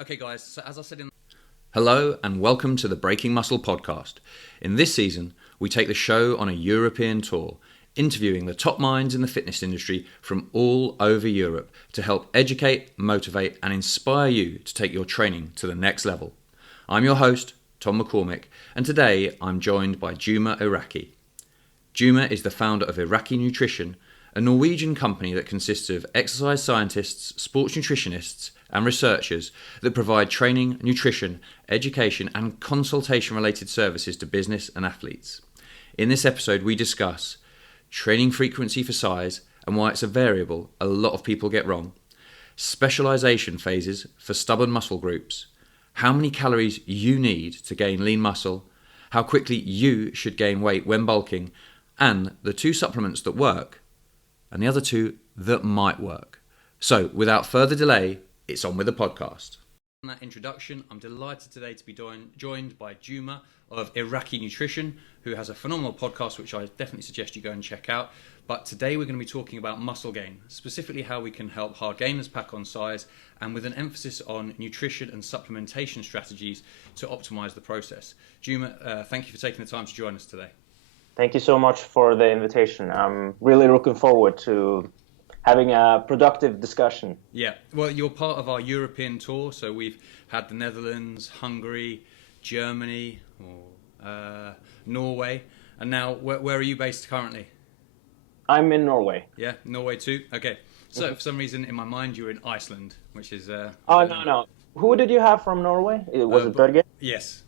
Okay, guys, so as I said in... Hello and welcome to the Breaking Muscle podcast. In this season, we take the show on a European tour, interviewing the top minds in the fitness industry from all over Europe to help educate, motivate and inspire you to take your training to the next level. I'm your host, Tom McCormick, and today I'm joined by Juma Iraki. Juma is the founder of Iraki Nutrition, a Norwegian company that consists of exercise scientists, sports nutritionists and researchers that provide training, nutrition, education and consultation related services to business and athletes. In this episode we discuss training frequency for size and why it's a variable a lot of people get wrong, specialization phases for stubborn muscle groups, how many calories you need to gain lean muscle, how quickly you should gain weight when bulking, and the 2 supplements that work and the other 2 that might work. So without further delay, it's on with the podcast. In that introduction, I'm delighted today to be joined by Juma of Iraki Nutrition, who has a phenomenal podcast, which I definitely suggest you go and check out. But today we're going to be talking about muscle gain, specifically how we can help hard gainers pack on size, and with an emphasis on nutrition and supplementation strategies to optimize the process. Juma, thank you for taking the time to join us today. Thank you so much for the invitation. I'm really looking forward to having a productive discussion. Yeah, well, you're part of our European tour, so we've had the Netherlands, Hungary, Germany, Norway, and now where are you based currently? I'm in Norway. Yeah, Norway too? Okay, so for some reason in my mind you're in Iceland, which is... No. Who did you have from Norway? Was it Børge? Yes.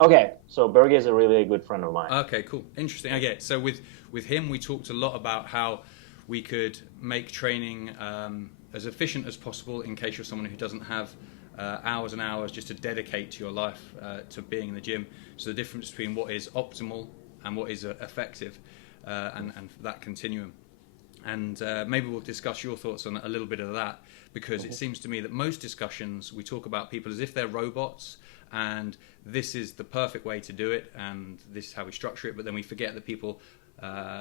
Okay, so Børge is a really good friend of mine. Okay, cool. Interesting. Okay, so with him we talked a lot about how we could make training as efficient as possible in case you're someone who doesn't have hours and hours just to dedicate to your life to being in the gym. So the difference between what is optimal and what is effective and that continuum. And maybe we'll discuss your thoughts on a little bit of that, because it seems to me that most discussions we talk about people as if they're robots and this is the perfect way to do it and this is how we structure it, but then we forget that people,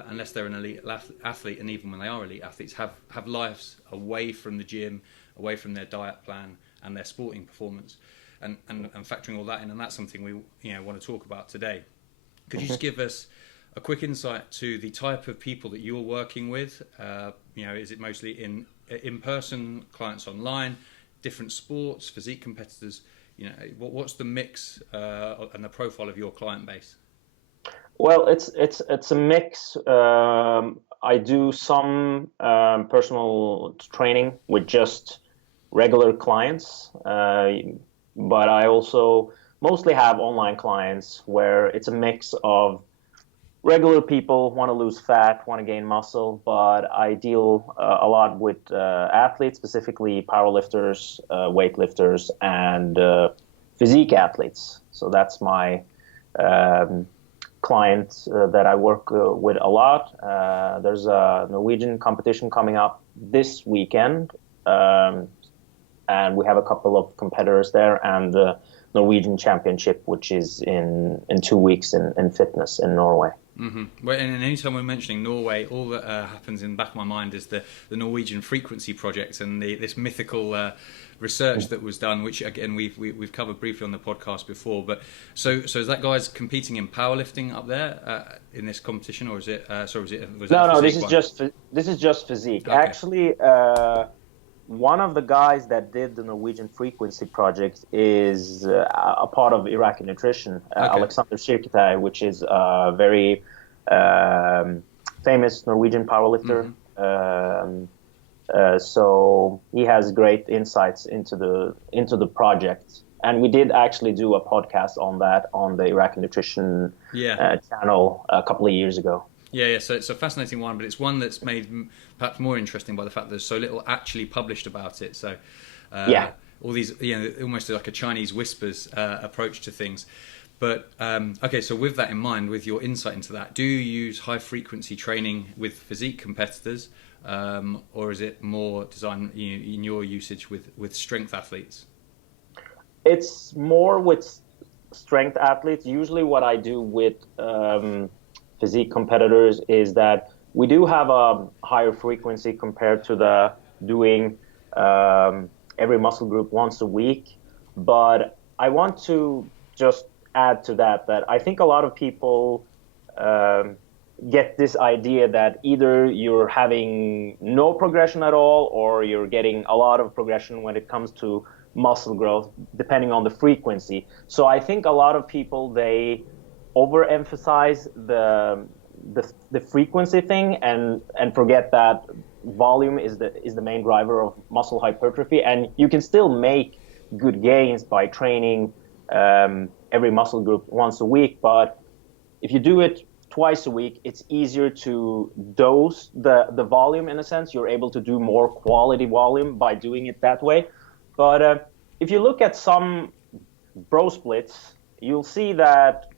unless they're an elite athlete, and even when they are elite athletes, have lives away from the gym, away from their diet plan and their sporting performance, and factoring all that in, and that's something we want to talk about today. Could you just give us a quick insight to the type of people that you're working with? Is it mostly in-person clients, online, different sports, physique competitors? What's the mix and the profile of your client base? Well, it's a mix. I do some personal training with just regular clients, but I also mostly have online clients where it's a mix of regular people want to lose fat, want to gain muscle, but I deal a lot with athletes, specifically powerlifters, weightlifters, and physique athletes. So that's my client that I work with a lot. There's a Norwegian competition coming up this weekend, and we have a couple of competitors there, and the Norwegian Championship, which is in 2 weeks in fitness in Norway. Mm-hmm. Well, and anytime we're mentioning Norway, all that happens in the back of my mind is the Norwegian Frequency Project and this mythical research that was done, which again we've covered briefly on the podcast before. But so is that guys competing in powerlifting up there in this competition, or is it? No, this is just physique. Okay. Actually, one of the guys that did the Norwegian Frequency Project is a part of Iraki Nutrition, Alexander Sirketai, which is a very famous Norwegian powerlifter. Mm-hmm. So he has great insights into the project, and we did actually do a podcast on that on the Iraki Nutrition channel a couple of years ago. Yeah, so it's a fascinating one, but it's one that's made perhaps more interesting by the fact that there's so little actually published about it. So all these, almost like a Chinese whispers approach to things. But okay, so with that in mind, with your insight into that, do you use high frequency training with physique competitors, or is it more designed in your usage with strength athletes? It's more with strength athletes. Usually what I do with physique competitors is that we do have a higher frequency compared to the doing every muscle group once a week. But I want to just add to that I think a lot of people um, get this idea that either you're having no progression at all or you're getting a lot of progression when it comes to muscle growth, depending on the frequency. So I think a lot of people, they overemphasize the frequency thing and forget that volume is the main driver of muscle hypertrophy, and you can still make good gains by training every muscle group once a week. But if you do it twice a week, it's easier to dose the volume. In a sense, you're able to do more quality volume by doing it that way. But if you look at some bro splits, you'll see that,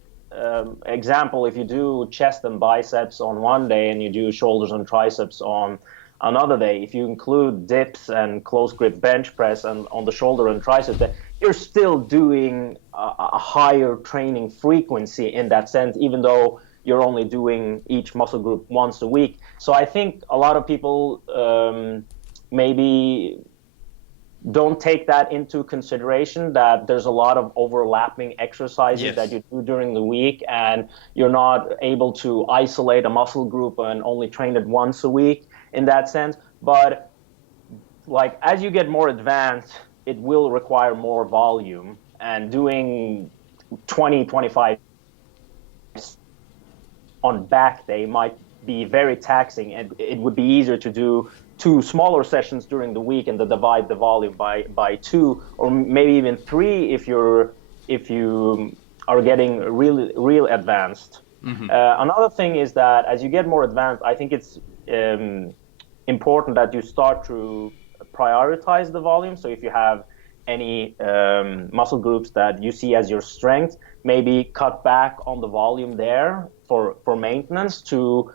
example, if you do chest and biceps on one day and you do shoulders and triceps on another day, if you include dips and close grip bench press and on the shoulder and triceps, you're still doing a higher training frequency in that sense, even though you're only doing each muscle group once a week. So I think a lot of people maybe don't take that into consideration, that there's a lot of overlapping exercises Yes. that you do during the week, and you're not able to isolate a muscle group and only train it once a week in that sense. But like, as you get more advanced, it will require more volume, and doing 20-25 on back day might be very taxing, and it would be easier to do two smaller sessions during the week and to divide the volume by two, or maybe even three if you are getting real advanced. Another thing is that as you get more advanced, I think it's important that you start to prioritize the volume. So if you have any muscle groups that you see as your strength, maybe cut back on the volume there for maintenance, to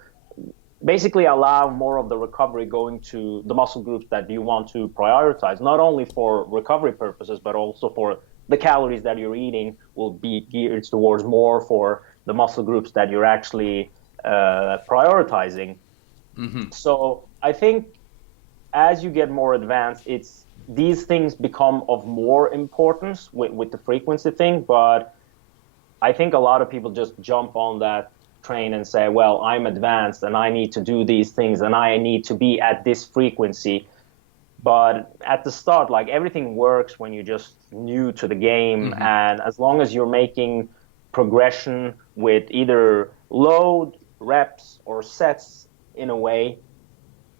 basically allow more of the recovery going to the muscle groups that you want to prioritize, not only for recovery purposes, but also for the calories that you're eating will be geared towards more for the muscle groups that you're actually prioritizing. So I think as you get more advanced, these things become of more importance with the frequency thing. But I think a lot of people just jump on that train and say, well, I'm advanced and I need to do these things and I need to be at this frequency. But at the start, like, everything works when you're just new to the game. And as long as you're making progression with either load, reps, or sets in a way,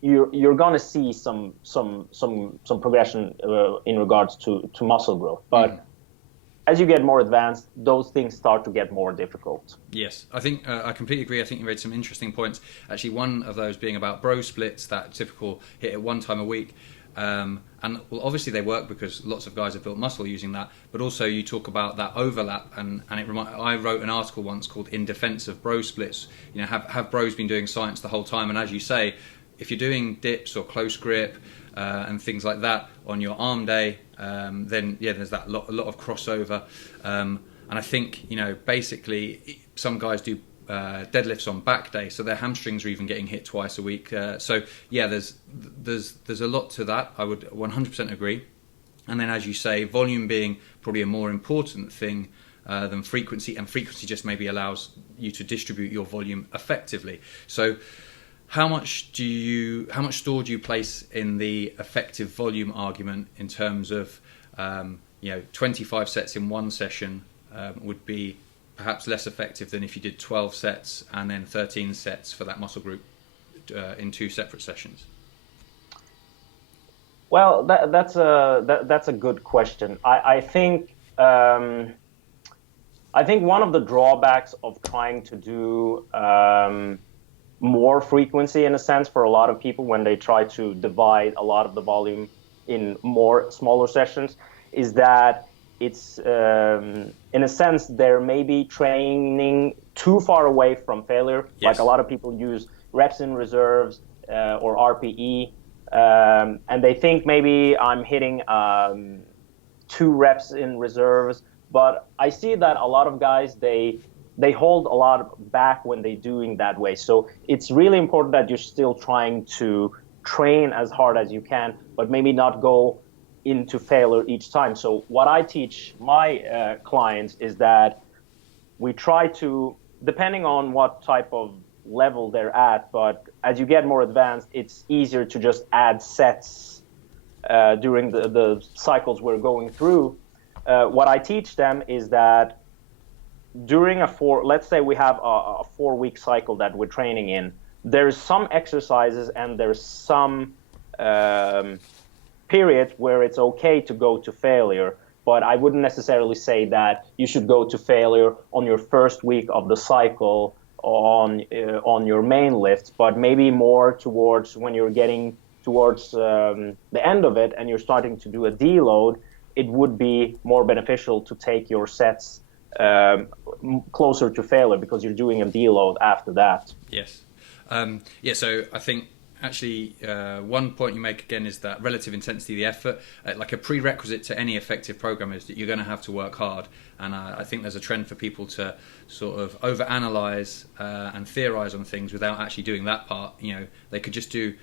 you're going to see some progression in regards to muscle growth. But as you get more advanced, those things start to get more difficult. Yes, I think I completely agree. I think you made some interesting points. Actually, one of those being about bro splits, that typical hit at one time a week. And well, obviously they work because lots of guys have built muscle using that. But also you talk about that overlap, and I wrote an article once called "In Defense of Bro Splits." You know, have bros been doing science the whole time? And as you say, if you're doing dips or close grip and things like that on your arm day, then yeah, there's that a lot of crossover. And I think, you know, basically some guys do deadlifts on back day, so their hamstrings are even getting hit twice a week. So yeah, there's a lot to that. I would 100% agree. And then, as you say, volume being probably a more important thing than frequency, and frequency just maybe allows you to distribute your volume effectively. So how much store do you place in the effective volume argument in terms of 25 sets in one session would be perhaps less effective than if you did 12 sets and then 13 sets for that muscle group in two separate sessions? Well, that's a good question. I think one of the drawbacks of trying to do more frequency, in a sense, for a lot of people when they try to divide a lot of the volume in more smaller sessions, is that it's in a sense they're maybe training too far away from failure. Yes. Like, a lot of people use reps in reserves or RPE, and they think maybe I'm hitting 2 reps in reserves, but I see that a lot of guys, they hold a lot back when they're doing that way. So it's really important that you're still trying to train as hard as you can, but maybe not go into failure each time. So what I teach my clients is that we try to, depending on what type of level they're at, but as you get more advanced, it's easier to just add sets during the cycles we're going through. What I teach them is that during let's say we have a 4-week cycle that we're training in, there's some exercises and there's some period where it's okay to go to failure. But I wouldn't necessarily say that you should go to failure on your first week of the cycle on your main lift, but maybe more towards when you're getting towards the end of it and you're starting to do a deload, it would be more beneficial to take your sets closer to failure because you're doing a deload after that. Yes. So I think actually one point you make again is that relative intensity of the effort, like a prerequisite to any effective program, is that you're going to have to work hard. And I think there's a trend for people to sort of overanalyze and theorize on things without actually doing that part. They could just do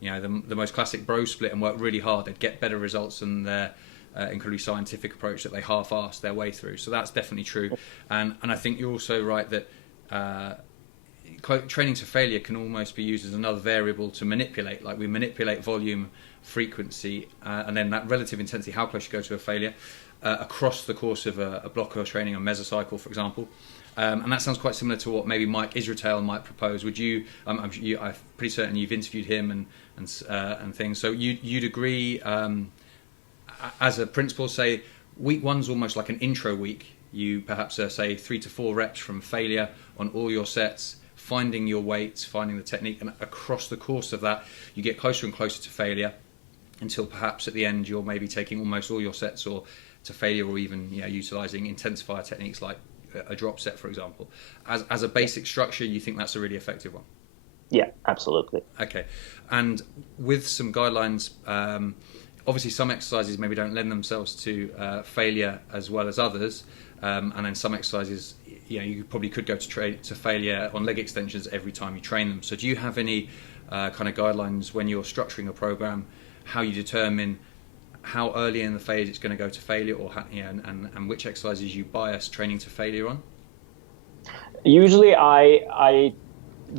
the most classic bro split and work really hard. They'd get better results than their incredibly scientific approach that they half-assed their way through. So that's definitely true. And I think you're also right that training to failure can almost be used as another variable to manipulate. Like we manipulate volume, frequency, and then that relative intensity, how close you go to a failure across the course of a block of training, a mesocycle, for example. And that sounds quite similar to what maybe Mike Israel might propose. Would you? I'm pretty certain you've interviewed him and things. So you'd agree, as a principle, say week one's almost like an intro week. You perhaps say 3 to 4 reps from failure on all your sets, finding your weights, finding the technique, and across the course of that, you get closer and closer to failure until perhaps at the end you're maybe taking almost all your sets or to failure, or even utilizing intensifier techniques like a drop set, for example. As a basic structure, you think that's a really effective one? Yeah, absolutely. Okay. And with some guidelines, obviously some exercises maybe don't lend themselves to failure as well as others, and then some exercises you probably could go to failure on leg extensions every time you train them. So do you have any kind of guidelines when you're structuring a program, how you determine how early in the phase it's going to go to failure, or and which exercises you bias training to failure on? Usually I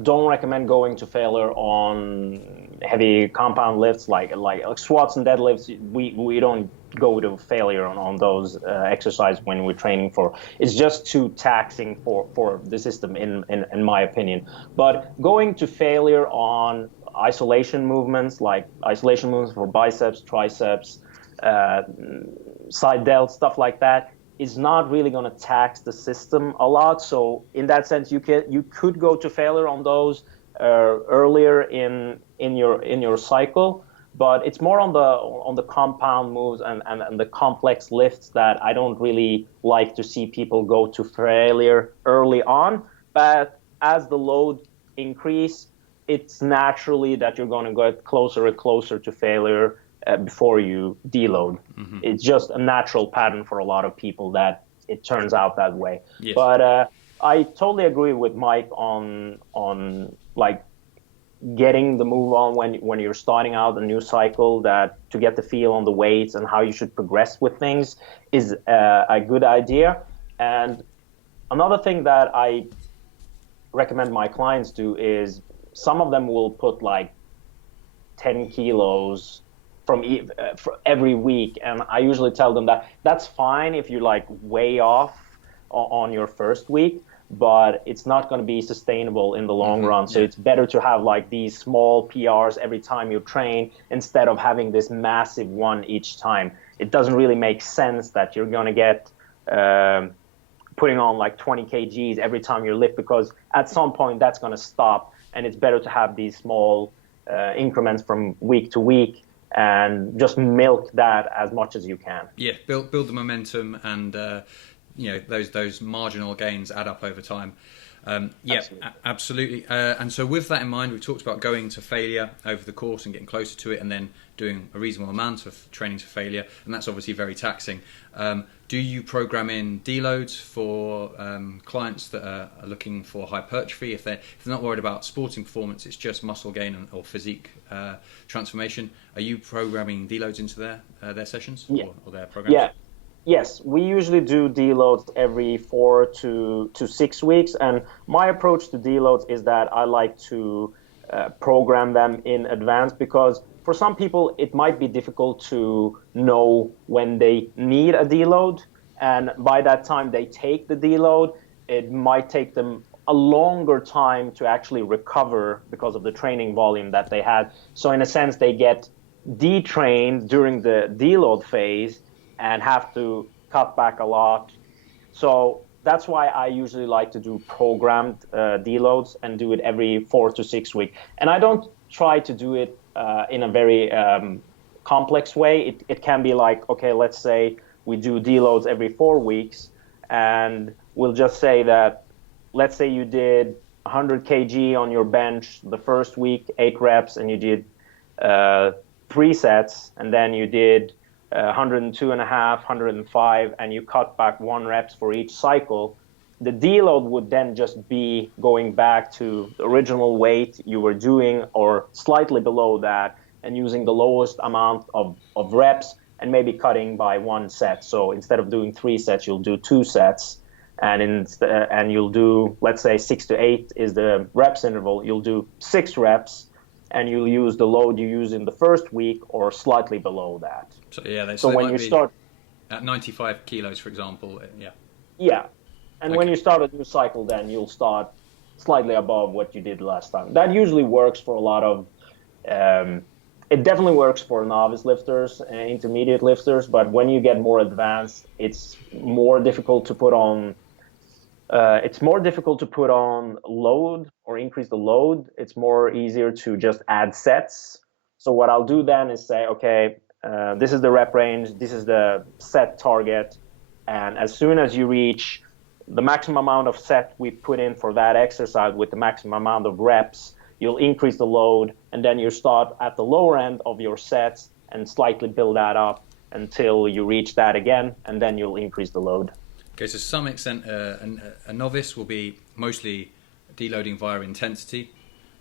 don't recommend going to failure on heavy compound lifts like squats and deadlifts. We don't go to failure on those exercises when we're training for. It's just too taxing for the system in my opinion. But going to failure on isolation movements, like isolation movements for biceps, triceps, side delts, stuff like that, is not really going to tax the system a lot. So in that sense, you could go to failure on those earlier in your cycle, but it's more on the compound moves and the complex lifts that I don't really like to see people go to failure early on. But as the load increase, it's naturally that you're going to get closer and closer to failure before you deload. Mm-hmm. It's just a natural pattern for a lot of people that it turns out that way. Yes. But I totally agree with Mike on like getting the move on when you're starting out a new cycle, that to get the feel on the weights and how you should progress with things is a good idea. And another thing that I recommend my clients do is some of them will put like 10 kilos from every week, and I usually tell them that that's fine if you're like way off on your first week, but it's not going to be sustainable in the long run. So it's better to have like these small PRs every time you train instead of having this massive one each time. It doesn't really make sense that you're going to get putting on like 20 kgs every time you lift, because at some point that's going to stop, and it's better to have these small increments from week to week and just milk that as much as you can. Yeah, build the momentum, and those marginal gains add up over time. Yeah, Absolutely. absolutely. And so with that in mind, we've talked about going to failure over the course and getting closer to it, and then doing a reasonable amount of training to failure, and that's obviously very taxing. Do you program in deloads for clients that are looking for hypertrophy? If they're not worried about sporting performance, it's just muscle gain or physique transformation. Are you programming deloads into their sessions Yeah. or their programs? Yeah. Yes, we usually do deloads every 4 to 6 weeks, and my approach to deloads is that I like to program them in advance, because for some people it might be difficult to know when they need a deload, and by that time they take the deload, it might take them a longer time to actually recover because of the training volume that they had. So in a sense, they get detrained during the deload phase and have to cut back a lot. So that's why I usually like to do programmed deloads and do it every 4 to 6 weeks. And I don't try to do it in a very complex way. It can be like, okay, let's say we do deloads every 4 weeks, and we'll just say that, let's say you did 100 kg on your bench the first week, 8 reps, and you did 3 sets, and then you did 102 and a half, 105, and you cut back 1 reps for each cycle. The deload would then just be going back to the original weight you were doing or slightly below that, and using the lowest amount of reps and maybe cutting by 1 set. So instead of doing 3 sets, you'll do 2 sets, and you'll do, let's say 6 to 8 is the reps interval. You'll do 6 reps, and you'll use the load you use in the first week or slightly below that. So yeah, So when you start at 95 kilos, for example, yeah. Yeah. And Okay. when you start a new cycle, then you'll start slightly above what you did last time. That usually works for a lot of, it definitely works for novice lifters and intermediate lifters, but when you get more advanced, it's more difficult to put on, load or increase the load. It's more easier to just add sets. So what I'll do then is say, okay, this is the rep range, this is the set target, and as soon as you reach the maximum amount of set we put in for that exercise with the maximum amount of reps, you'll increase the load, and then you start at the lower end of your sets and slightly build that up until you reach that again, and then you'll increase the load. Okay, so to some extent, a novice will be mostly deloading via intensity,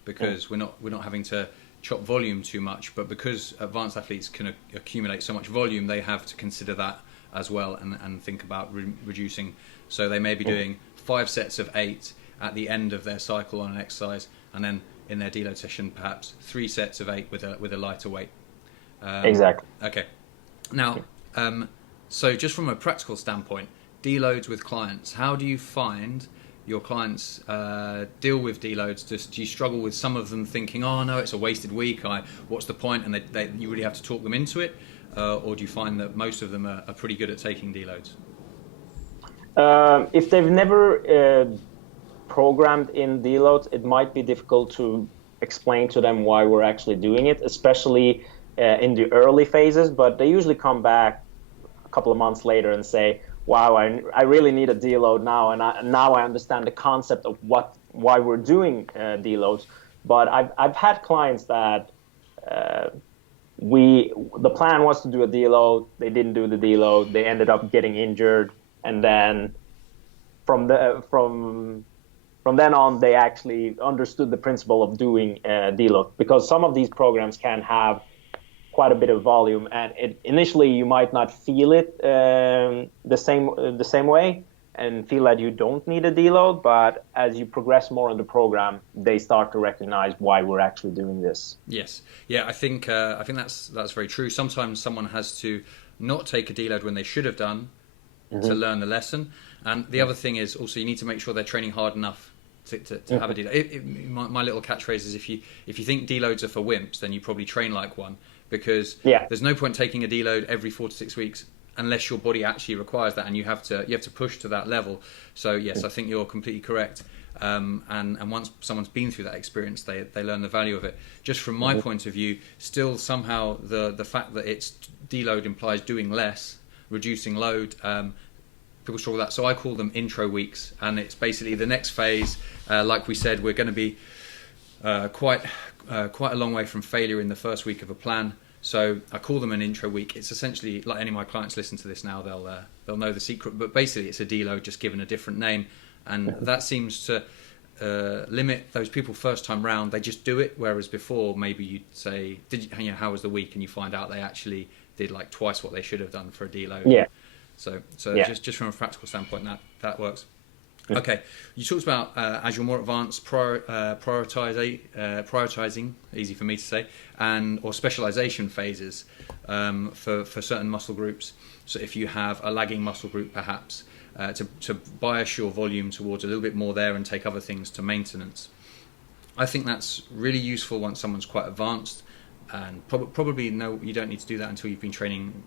because we're not having to chop volume too much, but because advanced athletes can accumulate so much volume, they have to consider that as well and think about reducing. So they may be doing 5 sets of 8 at the end of their cycle on an exercise, and then in their deload session perhaps 3 sets of 8 with a lighter weight. Exactly. Okay. Now, so just from a practical standpoint, deloads with clients, how do you find your clients deal with deloads? Do you struggle with some of them thinking, oh no, it's a wasted week, what's the point, and you really have to talk them into it, or do you find that most of them are pretty good at taking deloads? If they've never programmed in deloads, it might be difficult to explain to them why we're actually doing it, especially in the early phases, but they usually come back a couple of months later and say, wow, I really need a deload now, and now I understand the concept of why we're doing deloads. But I've had clients that the plan was to do a deload, they didn't do the deload, they ended up getting injured, and then from then on they actually understood the principle of doing deload, because some of these programs can have quite a bit of volume, and initially you might not feel it the same way and feel that you don't need a deload, but as you progress more in the program, they start to recognize why we're actually doing this. Yes, yeah, I think that's very true. Sometimes someone has to not take a deload when they should have done to learn the lesson, and the other thing is also you need to make sure they're training hard enough to have a deload. My little catchphrase is if you think deloads are for wimps, then you probably train like one. Because there's no point taking a deload every 4 to 6 weeks unless your body actually requires that, and you have to push to that level. So yes, I think you're completely correct. And once someone's been through that experience, they learn the value of it. Just from my point of view, still somehow the fact that it's deload implies doing less, reducing load. people struggle with that. So I call them intro weeks, and it's basically the next phase. Like we said, we're going to be quite a long way from failure in the first week of a plan. So I call them an intro week. It's essentially, like any of my clients listen to this now, they'll know the secret. But basically, it's a deload just given a different name, and that seems to limit those people first time round. They just do it, whereas before maybe you'd say, how was the week, and you find out they actually did like twice what they should have done for a deload. Yeah. So just from a practical standpoint, that works. Okay, you talked about as you're more advanced, prioritizing, easy for me to say, or specialization phases for certain muscle groups. So if you have a lagging muscle group, perhaps to bias your volume towards a little bit more there and take other things to maintenance. I think that's really useful once someone's quite advanced, and probably no, you don't need to do that until you've been training,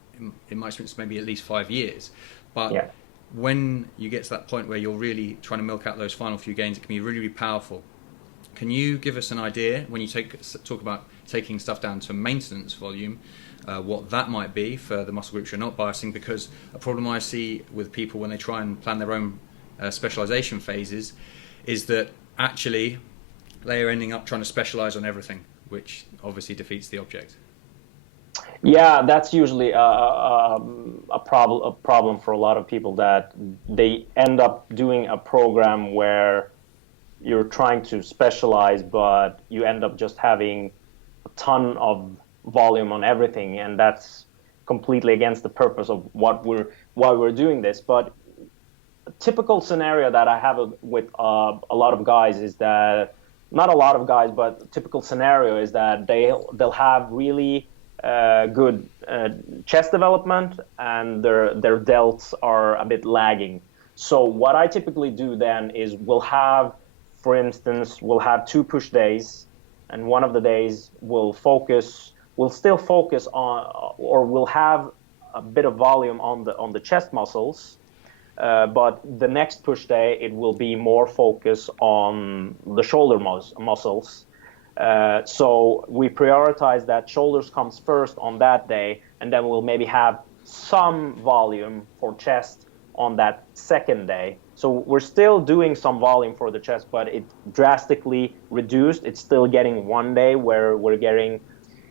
in my experience, maybe at least 5 years. But when you get to that point where you're really trying to milk out those final few gains, it can be really, really powerful. Can you give us an idea, when you talk about taking stuff down to maintenance volume, what that might be for the muscle groups you're not biasing? Because a problem I see with people when they try and plan their own specialization phases is that actually they are ending up trying to specialize on everything, which obviously defeats the object. Yeah, that's usually a problem for a lot of people, that they end up doing a program where you're trying to specialize, but you end up just having a ton of volume on everything, and that's completely against the purpose of why we're doing this. But a typical scenario that I have with a lot of guys is that, not a lot of guys, but a typical scenario is that they'll have really good chest development, and their delts are a bit lagging. So what I typically do then is we'll have 2 push days, and one of the days we'll still focus on, or we'll have a bit of volume on the chest muscles, but the next push day it will be more focus on the shoulder muscles. So we prioritize that shoulders comes first on that day, and then we'll maybe have some volume for chest on that second day. So we're still doing some volume for the chest, but it's drastically reduced. It's still getting one day where we're getting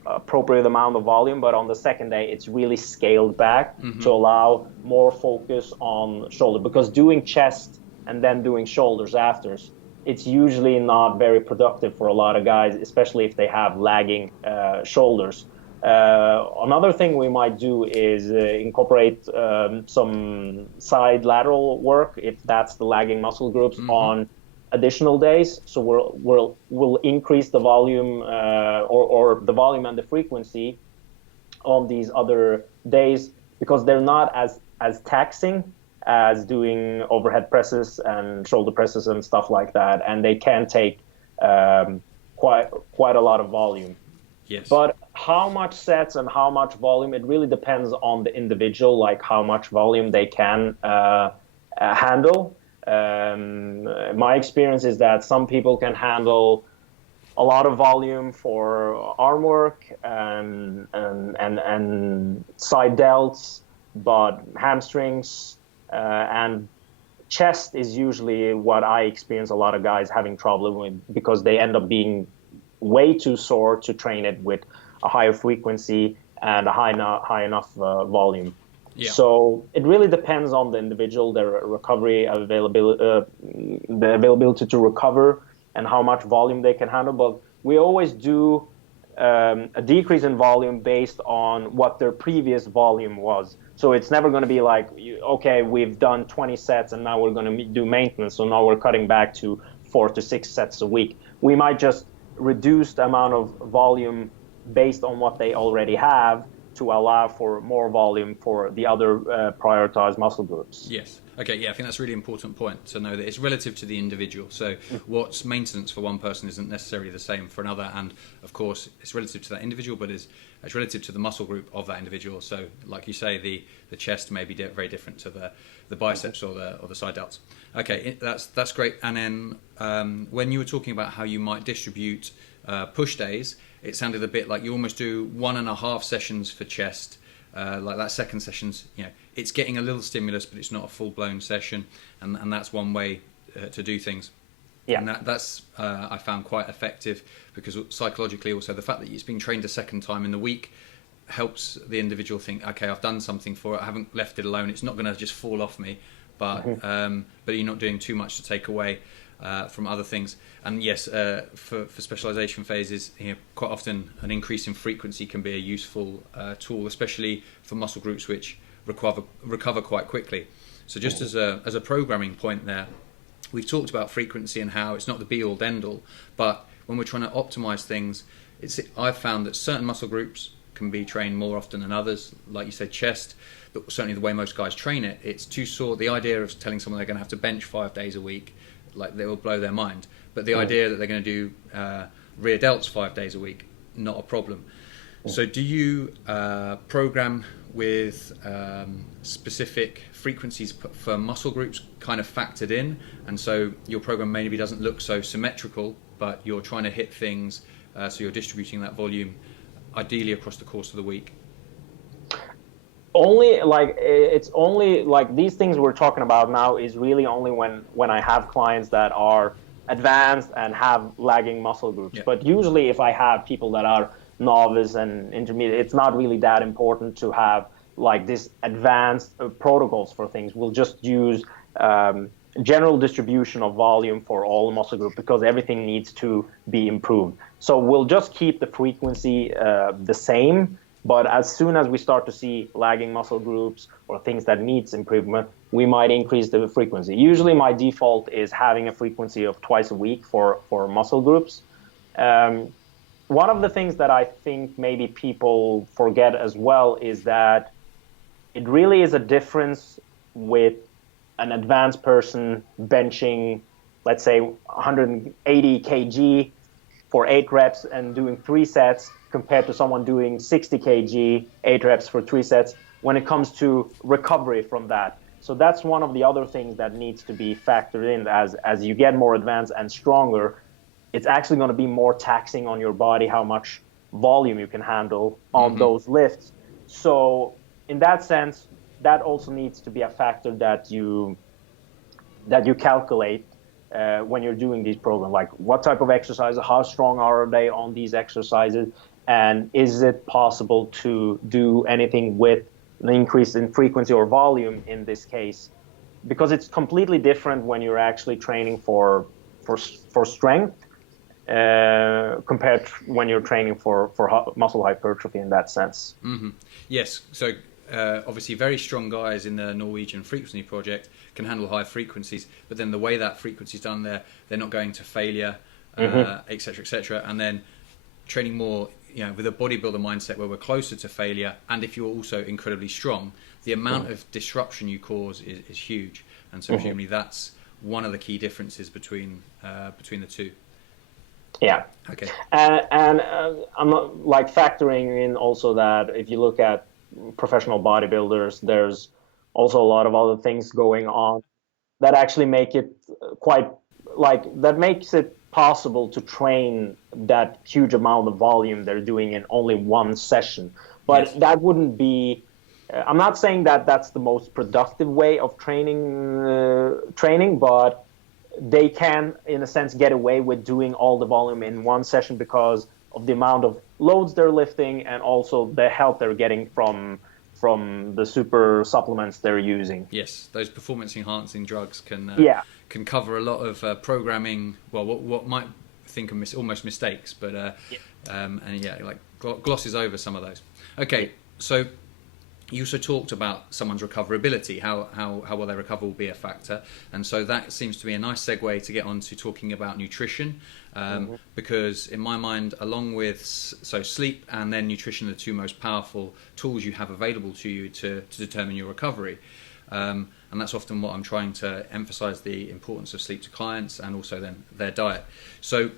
appropriate amount of volume, but on the second day it's really scaled back to allow more focus on shoulder, because doing chest and then doing shoulders after, it's usually not very productive for a lot of guys, especially if they have lagging shoulders. Another thing we might do is incorporate some side lateral work, if that's the lagging muscle groups, on additional days. So we'll increase the volume or the volume and the frequency on these other days, because they're not as taxing as doing overhead presses and shoulder presses and stuff like that, and they can take quite a lot of volume. Yes. But how much sets and how much volume, it really depends on the individual, like how much volume they can handle. My experience is that some people can handle a lot of volume for arm work and side delts, but hamstrings and chest is usually what I experience a lot of guys having trouble with, because they end up being way too sore to train it with a higher frequency and a high enough volume. Yeah. So it really depends on the individual, their recovery availability, the availability to recover, and how much volume they can handle. But we always do a decrease in volume based on what their previous volume was. So it's never going to be like, okay, we've done 20 sets and now we're going to do maintenance, so now we're cutting back to 4 to 6 sets a week. We might just reduce the amount of volume based on what they already have to allow for more volume for the other prioritized muscle groups. Yes. Okay, yeah, I think that's a really important point to know that it's relative to the individual. So what's maintenance for one person isn't necessarily the same for another. And of course, it's relative to that individual, but it's relative to the muscle group of that individual. So like you say, the chest may be very different to the biceps or the side delts. Okay, that's great. And then when you were talking about how you might distribute push days, it sounded a bit like you almost do 1.5 sessions for chest, like that second session's, it's getting a little stimulus, but it's not a full-blown session, and that's one way to do things. Yeah. And that's I found quite effective, because psychologically also the fact that it's being trained a second time in the week helps the individual think, okay, I've done something for it, I haven't left it alone, it's not going to just fall off me, but you're not doing too much to take away from other things. And yes, for specialization phases, quite often an increase in frequency can be a useful tool, especially for muscle groups which recover quite quickly. So just as a programming point there, we've talked about frequency and how it's not the be-all end-all, but when we're trying to optimize things, I've found that certain muscle groups can be trained more often than others. Like you said, chest, but certainly the way most guys train it, it's too sore. The idea of telling someone they're going to have to bench 5 days a week, like, they will blow their mind. But the idea that they're going to do rear delts 5 days a week, not a problem. So do you program with specific frequencies for muscle groups kind of factored in, and so your program maybe doesn't look so symmetrical, but you're trying to hit things, so you're distributing that volume ideally across the course of the week? It's only like these things we're talking about now is really only when I have clients that are advanced and have lagging muscle groups. Yeah. But usually if I have people that are novice and intermediate, it's not really that important to have like this advanced protocols for things. We'll just use general distribution of volume for all the muscle group, because everything needs to be improved. So we'll just keep the frequency the same, but as soon as we start to see lagging muscle groups or things that needs improvement, we might increase the frequency. Usually my default is having a frequency of twice a week for muscle groups. One of the things that I think maybe people forget as well is that it really is a difference with an advanced person benching, let's say 180 kg for 8 reps and doing 3 sets, compared to someone doing 60 kg, 8 reps for 3 sets, when it comes to recovery from that. So that's one of the other things that needs to be factored in. As you get more advanced and stronger, it's actually going to be more taxing on your body how much volume you can handle on those lifts. So in that sense, that also needs to be a factor that you calculate when you're doing these programs. Like, what type of exercises, how strong are they on these exercises, and is it possible to do anything with an increase in frequency or volume in this case? Because it's completely different when you're actually training for strength compared to when you're training for muscle hypertrophy in that sense. Mm-hmm. Yes, so obviously very strong guys in the Norwegian frequency project can handle high frequencies, but then the way that frequency is done there, they're not going to failure, et cetera, and then training more, with a bodybuilder mindset where we're closer to failure, and if you're also incredibly strong, the amount of disruption you cause is huge, and so presumably that's one of the key differences between the two. Yeah. Okay. And I'm not like factoring in also that if you look at professional bodybuilders, there's also a lot of other things going on that actually make it that makes it possible to train that huge amount of volume they're doing in only one session. But yes, that wouldn't be, I'm not saying that that's the most productive way of training, but they can, in a sense, get away with doing all the volume in one session because of the amount of loads they're lifting and also the help they're getting from the super supplements they're using. Yes, those performance enhancing drugs can cover a lot of programming. Well, what might think of almost mistakes, but glosses over some of those. Okay, so you also talked about someone's recoverability, how well they recover will be a factor, and so that seems to be a nice segue to get on to talking about nutrition, because in my mind, along with sleep and then nutrition are the two most powerful tools you have available to you to determine your recovery, and that's often what I'm trying to emphasize, the importance of sleep to clients and also then their diet. So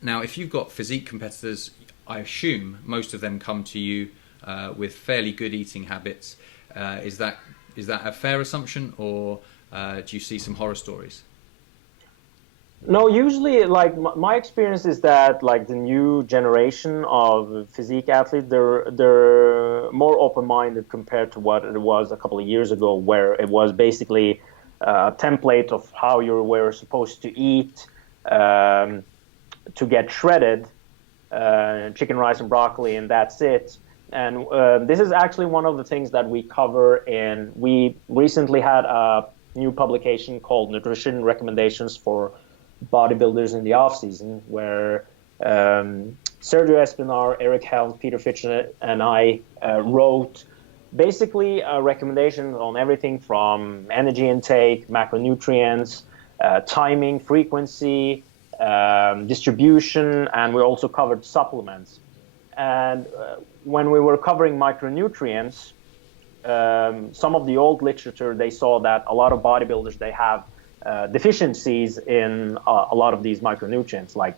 now, if you've got physique competitors, I assume most of them come to you with fairly good eating habits. Is that a fair assumption, or do you see some horror stories? No, usually, like my experience is that like the new generation of physique athletes, they're more open-minded compared to what it was a couple of years ago, where it was basically a template of how you were supposed to eat to get shredded, chicken, rice, and broccoli, and that's it. And this is actually one of the things that we cover in. We recently had a new publication called Nutrition Recommendations for Bodybuilders in the Off Season, where Sergio Espinar, Eric Helms, Peter Fitchner, and I wrote basically recommendations on everything from energy intake, macronutrients, timing, frequency, distribution, and we also covered supplements. And when we were covering micronutrients, some of the old literature, they saw that a lot of bodybuilders, they have deficiencies in a lot of these micronutrients, like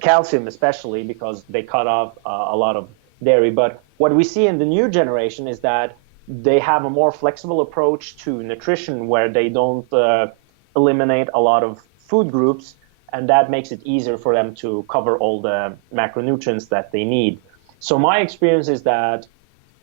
calcium especially, because they cut off a lot of dairy. But what we see in the new generation is that they have a more flexible approach to nutrition, where they don't eliminate a lot of food groups, and that makes it easier for them to cover all the macronutrients that they need. So my experience is that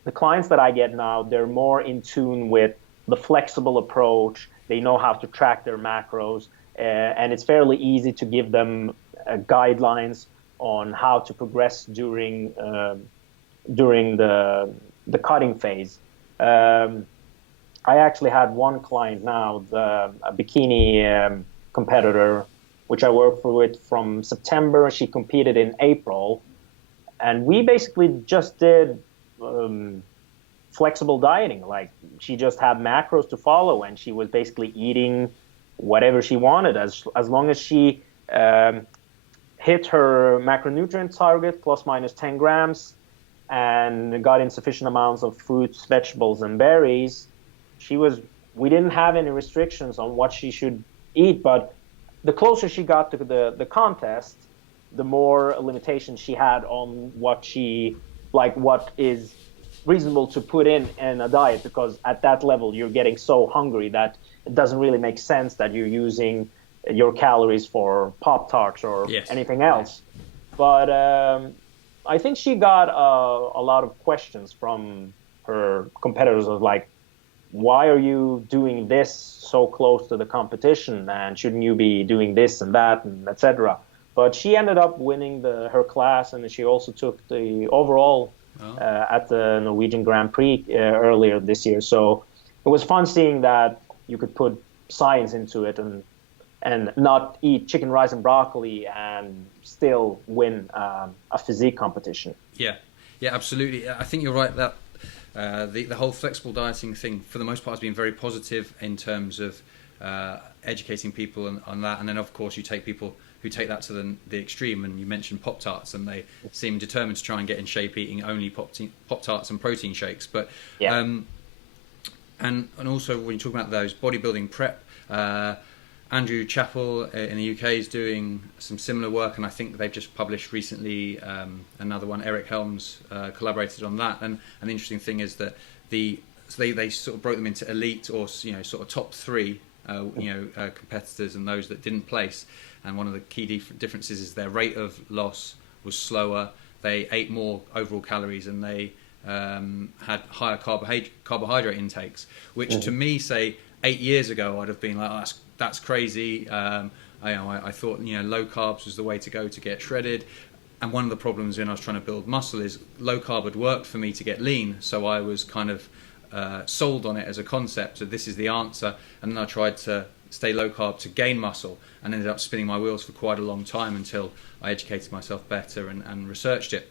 the clients that I get now, they're more in tune with the flexible approach. They know how to track their macros, and it's fairly easy to give them guidelines on how to progress during the cutting phase. I actually had one client now, a bikini competitor, which I worked with from September. She competed in April, and we basically just did flexible dieting. Like, she just had macros to follow, and she was basically eating whatever she wanted, as long as she hit her macronutrient target plus minus 10 grams and got in sufficient amounts of fruits, vegetables, and berries. We didn't have any restrictions on what she should eat, but the closer she got to the contest, the more limitations she had on what is reasonable to put in a diet, because at that level you're getting so hungry that it doesn't really make sense that you're using your calories for Pop-Tarts or anything else. But I think she got a lot of questions from her competitors of like, why are you doing this so close to the competition, and shouldn't you be doing this and that, and etc. But she ended up winning her class, and she also took the overall at the Norwegian Grand Prix earlier this year. So it was fun seeing that you could put science into it and not eat chicken, rice, and broccoli and still win a physique competition. Yeah, absolutely. I think you're right that the whole flexible dieting thing, for the most part, has been very positive in terms of educating people on that. And then, of course, you take people who take that to the extreme, and you mentioned Pop-Tarts, and they seem determined to try and get in shape eating only Pop-Tarts and protein shakes. But and also when you talk about those bodybuilding prep, Andrew Chappell in the UK is doing some similar work, and I think they've just published recently another one. Eric Helms collaborated on that, and the interesting thing is that they sort of broke them into elite, or sort of top three competitors, and those that didn't place. And one of the key differences is their rate of loss was slower. They ate more overall calories, and they had higher carbohydrate intakes, which to me, say 8 years ago, I'd have been like, oh, that's crazy. I thought low carbs was the way to go to get shredded. And one of the problems when I was trying to build muscle is low carb had worked for me to get lean, so I was kind of sold on it as a concept. So this is the answer. And then I tried to stay low carb to gain muscle, and ended up spinning my wheels for quite a long time until I educated myself better and researched it.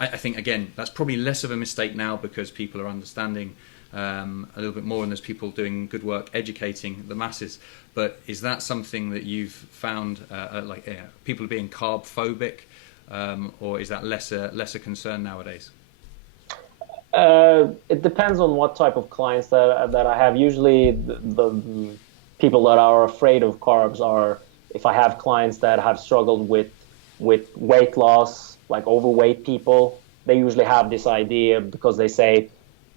I think, again, that's probably less of a mistake now because people are understanding a little bit more, and there's people doing good work educating the masses. But is that something that you've found, people being carb phobic, or is that lesser concern nowadays? It depends on what type of clients that I have. Usually the people that are afraid of carbs are, if I have clients that have struggled with weight loss, like overweight people, they usually have this idea because they say,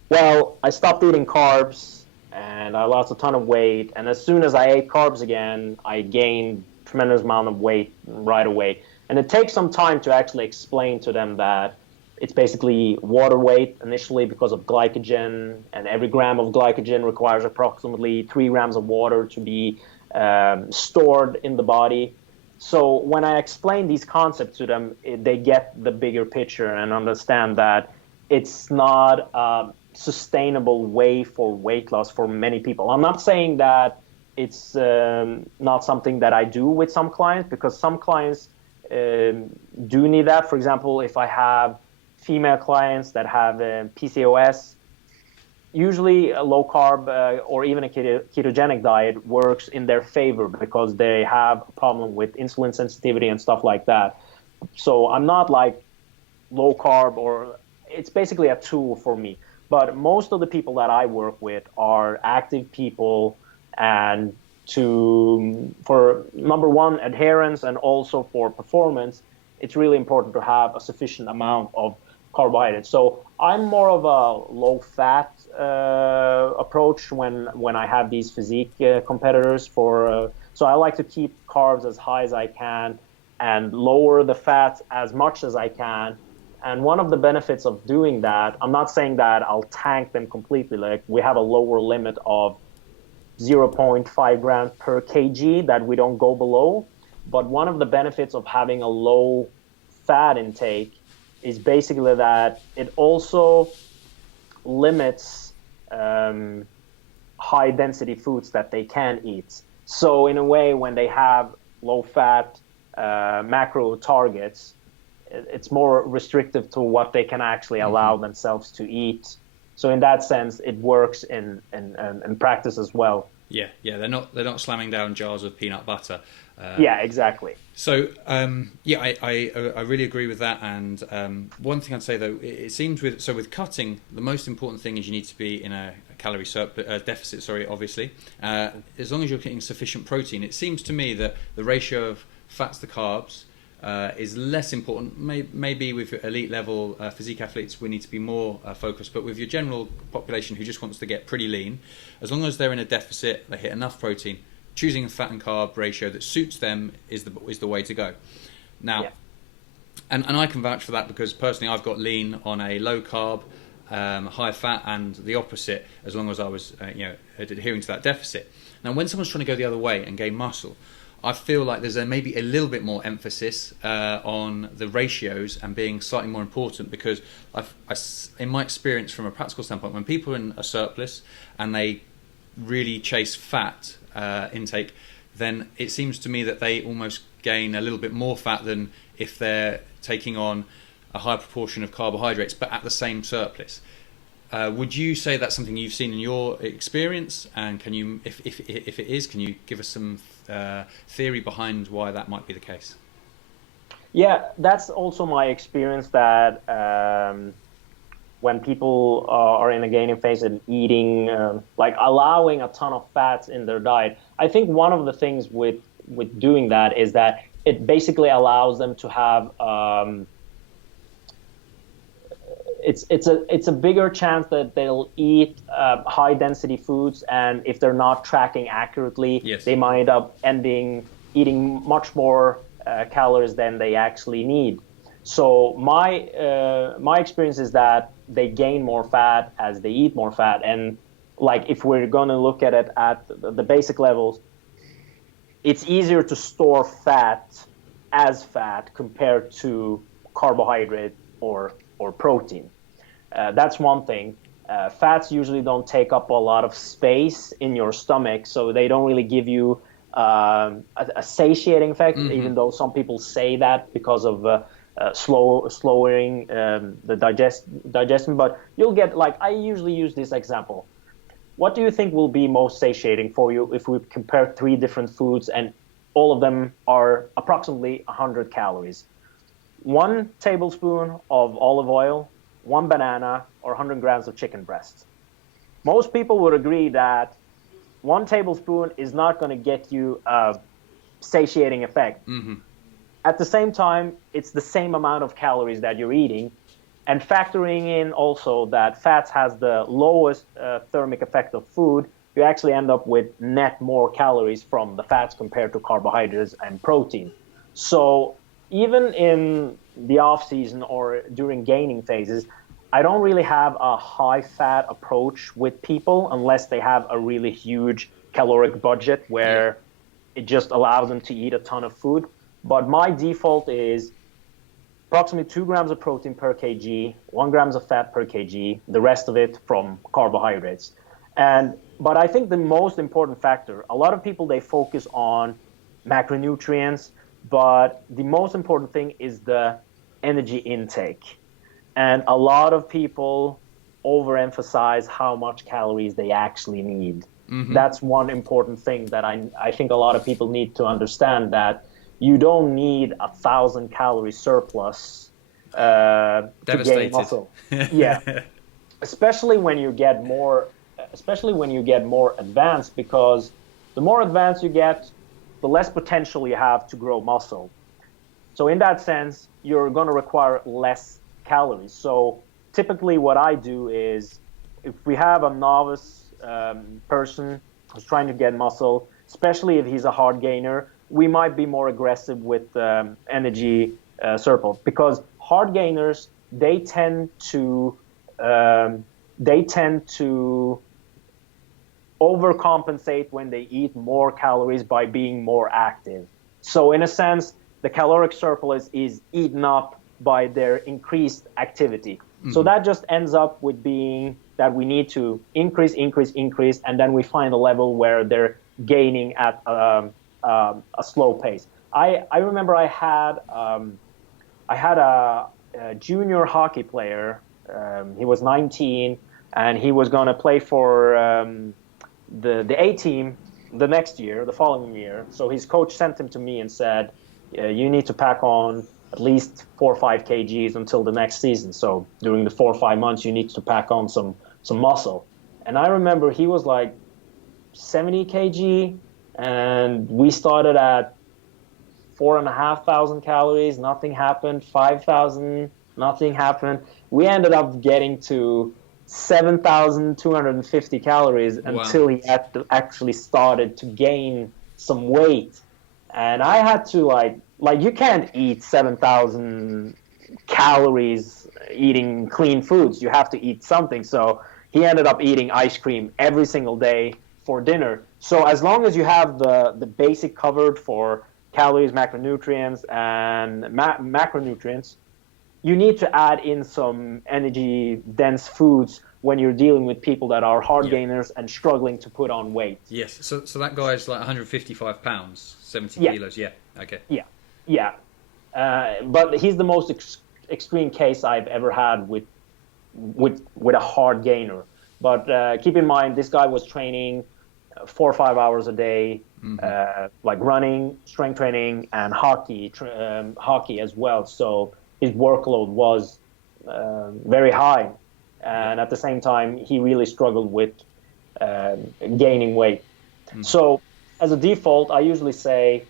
well, I stopped eating carbs and I lost a ton of weight. And as soon as I ate carbs again, I gained tremendous amount of weight right away. And it takes some time to actually explain to them that it's basically water weight initially because of glycogen, and every gram of glycogen requires approximately 3 grams of water to be stored in the body. So when I explain these concepts to them, they get the bigger picture and understand that it's not a sustainable way for weight loss for many people. I'm not saying that it's not something that I do with some clients, because some clients do need that. For example, if I have female clients that have PCOS, usually a low carb or even a ketogenic diet works in their favor because they have a problem with insulin sensitivity and stuff like that. So I'm not like low carb, or it's basically a tool for me. But most of the people that I work with are active people, and for number one, adherence, and also for performance, it's really important to have a sufficient amount of carbohydrates. So I'm more of a low-fat approach when I have these physique competitors. So I like to keep carbs as high as I can and lower the fats as much as I can. And one of the benefits of doing that, I'm not saying that I'll tank them completely. Like, we have a lower limit of 0.5 grams per kg that we don't go below. But one of the benefits of having a low fat intake is basically that it also limits high density foods that they can eat. So in a way, when they have low fat macro targets, it's more restrictive to what they can actually allow themselves to eat. So in that sense, it works in practice as well. Yeah, they're not slamming down jars of peanut butter. Yeah, exactly. So I really agree with that. And one thing I'd say though, it seems with cutting, the most important thing is you need to be in a calorie deficit. Sorry, obviously, as long as you're getting sufficient protein. It seems to me that the ratio of fats to carbs is less important. Maybe with elite level physique athletes, we need to be more focused. But with your general population who just wants to get pretty lean, as long as they're in a deficit, they hit enough protein, choosing a fat and carb ratio that suits them is the way to go. Now, yeah. and I can vouch for that, because personally I've got lean on a low carb, high fat, and the opposite, as long as I was adhering to that deficit. Now, when someone's trying to go the other way and gain muscle, I feel like there's maybe a little bit more emphasis on the ratios and being slightly more important, because in my experience from a practical standpoint, when people are in a surplus and they really chase fat intake, then it seems to me that they almost gain a little bit more fat than if they're taking on a higher proportion of carbohydrates but at the same surplus. Would you say that's something you've seen in your experience? And can you, if it is, can you give us some theory behind why that might be the case? Yeah, that's also my experience, that when people are in a gaining phase and eating, like allowing a ton of fats in their diet, I think one of the things with doing that is that it basically allows them to have it's a bigger chance that they'll eat high density foods, and if they're not tracking accurately, yes, they might end up eating much more calories than they actually need. So my experience is that they gain more fat as they eat more fat. And like, if we're going to look at it at the basic levels, it's easier to store fat as fat compared to carbohydrate or protein. That's one thing. Fats usually don't take up a lot of space in your stomach, so they don't really give you a satiating effect, even though some people say that because of slowing the digestion. But you'll get, like, I usually use this example. What do you think will be most satiating for you if we compare 3 different foods and all of them are approximately 100 calories? 1 tablespoon of olive oil, 1 banana, or 100 grams of chicken breast. Most people would agree that 1 tablespoon is not going to get you a satiating effect. At the same time, it's the same amount of calories that you're eating, and factoring in also that fats has the lowest thermic effect of food, you actually end up with net more calories from the fats compared to carbohydrates and protein. So even in the off season or during gaining phases, I don't really have a high fat approach with people unless they have a really huge caloric budget where it just allows them to eat a ton of food. But my default is approximately 2 grams of protein per kg, 1 grams of fat per kg, the rest of it from carbohydrates. But I think the most important factor, a lot of people, they focus on macronutrients, but the most important thing is the energy intake. And a lot of people overemphasize how much calories they actually need. Mm-hmm. That's one important thing that I think a lot of people need to understand, that you don't need 1,000 calorie surplus to gain muscle. Yeah, especially when you get more advanced, because the more advanced you get, the less potential you have to grow muscle. So in that sense, you're going to require less calories. So typically what I do is, if we have a novice person who's trying to get muscle, especially if he's a hard gainer, we might be more aggressive with energy surplus, because hard gainers, they tend to overcompensate when they eat more calories by being more active. So in a sense, the caloric surplus is eaten up by their increased activity. Mm-hmm. So that just ends up with being that we need to increase, and then we find a level where they're gaining at a slow pace. I remember I had a junior hockey player. He was 19, and he was going to play for the A team the following year. So his coach sent him to me and said, you need to pack on at least 4 or 5 kgs until the next season. So during the 4 or 5 months, you need to pack on some muscle. And I remember he was like 70 kg, and we started at 4,500 calories. Nothing happened. 5,000. Nothing happened. We ended up getting to 7,250 calories until he had to actually started to gain some weight. And I had to like you can't eat 7,000 calories eating clean foods. You have to eat something. So he ended up eating ice cream every single day for dinner. So as long as you have the basic covered for calories, macronutrients, and macronutrients, you need to add in some energy-dense foods when you're dealing with people that are hard gainers and struggling to put on weight. Yes. So that guy's like 155 pounds, 70 kilos. Yeah. Okay. Yeah. But he's the most extreme case I've ever had with a hard gainer. But keep in mind, this guy was training 4 or 5 hours a day, like running, strength training, and hockey as well. So his workload was very high, and at the same time, he really struggled with gaining weight. So as a default, I usually say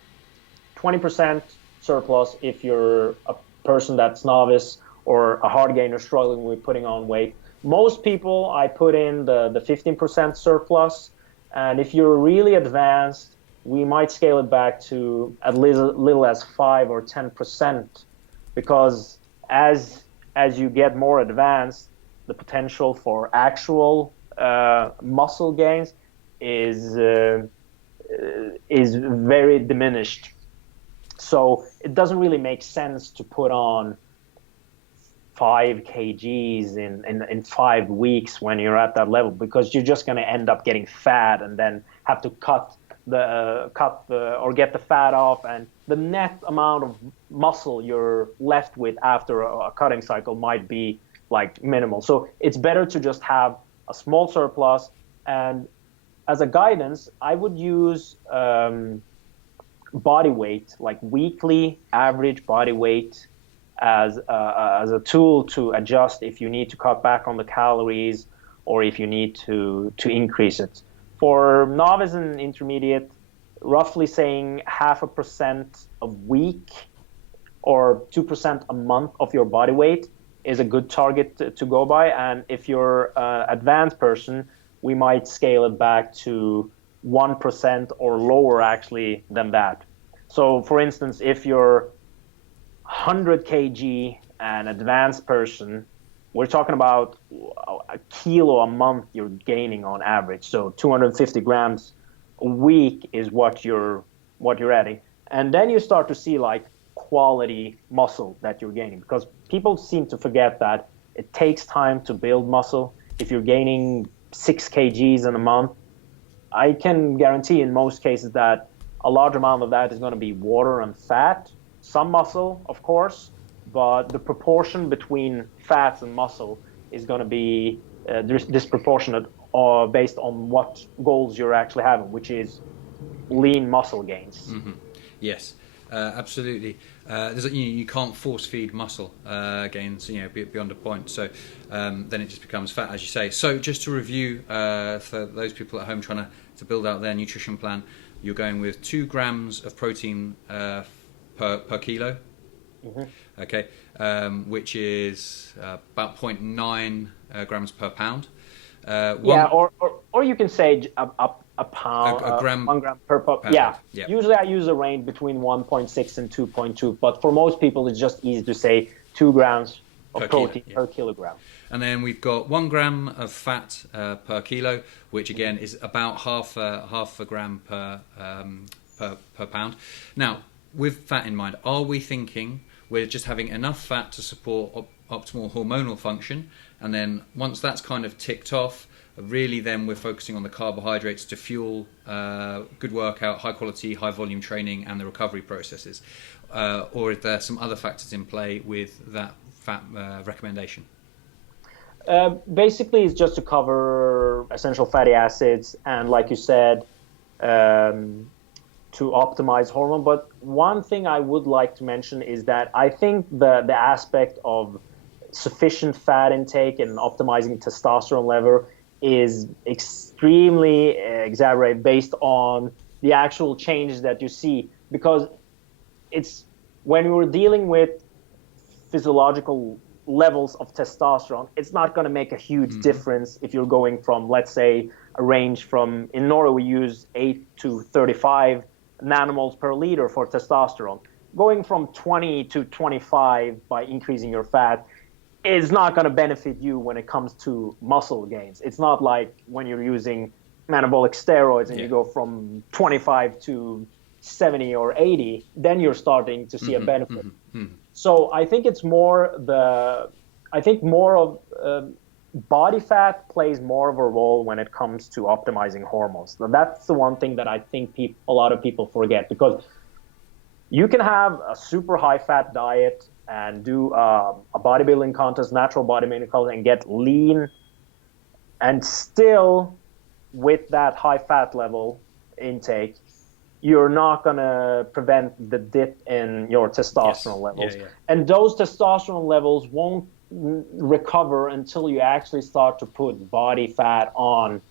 20% surplus if you're a person that's novice or a hard gainer struggling with putting on weight. Most people, I put in the 15% surplus, and if you're really advanced, we might scale it back to as little as 5 or 10%, because as you get more advanced, the potential for actual muscle gains is very diminished. So it doesn't really make sense to put on 5 kgs in 5 weeks when you're at that level, because you're just going to end up getting fat and then have to get the fat off, and the net amount of muscle you're left with after a cutting cycle might be like minimal. So it's better to just have a small surplus. And as a guidance, I would use body weight, like weekly average body weight, as a tool to adjust if you need to cut back on the calories or if you need to increase it. For novice and intermediate, roughly saying 0.5% a week or 2% a month of your body weight is a good target to go by. And if you're an advanced person, we might scale it back to 1% or lower actually than that. So for instance, if you're 100 kg, an advanced person, we're talking about a kilo a month you're gaining on average. So 250 grams a week is what you're adding. And then you start to see like quality muscle that you're gaining, because people seem to forget that it takes time to build muscle. If you're gaining 6 kgs in a month, I can guarantee in most cases that a large amount of that is going to be water and fat, some muscle, of course, but the proportion between fats and muscle is going to be disproportionate based on what goals you're actually having, which is lean muscle gains. Mm-hmm. Yes, absolutely. You can't force feed muscle gains, beyond a point. So then it just becomes fat, as you say. So just to review for those people at home trying to build out their nutrition plan, you're going with 2 grams of protein per kilo. Mm-hmm. Okay, which is about 0.9 grams per pound. Or you can say a pound, a gram, 1 gram per pound. Yeah. Usually I use a range between 1.6 and 2.2, but for most people it's just easy to say 2 grams of protein per kilogram. And then we've got 1 gram of fat per kilo, which again is about half a gram per pound. Now, with fat in mind, are we thinking we're just having enough fat to support optimal hormonal function, and then once that's kind of ticked off, really then we're focusing on the carbohydrates to fuel good workout, high quality, high volume training and the recovery processes? Or is there some other factors in play with that fat recommendation? Basically, it's just to cover essential fatty acids and, like you said, to optimize hormone. But one thing I would like to mention is that I think the aspect of sufficient fat intake and optimizing testosterone level is extremely exaggerated based on the actual changes that you see, because it's when you're dealing with physiological levels of testosterone, it's not going to make a huge difference if you're going from, let's say, a range from, in Norway we use 8 to 35 nanomoles per liter for testosterone. Going from 20 to 25 by increasing your fat is not going to benefit you when it comes to muscle gains. It's not like when you're using metabolic steroids and you go from 25 to 70 or 80, then you're starting to see a benefit. So I think it's more of body fat plays more of a role when it comes to optimizing hormones. Now, that's the one thing that I think a lot of people forget, because you can have a super high fat diet and do a bodybuilding contest, natural bodybuilding contest, and get lean, and still with that high fat level intake, you're not going to prevent the dip in your testosterone levels. And those testosterone levels won't recover until you actually start to put body fat on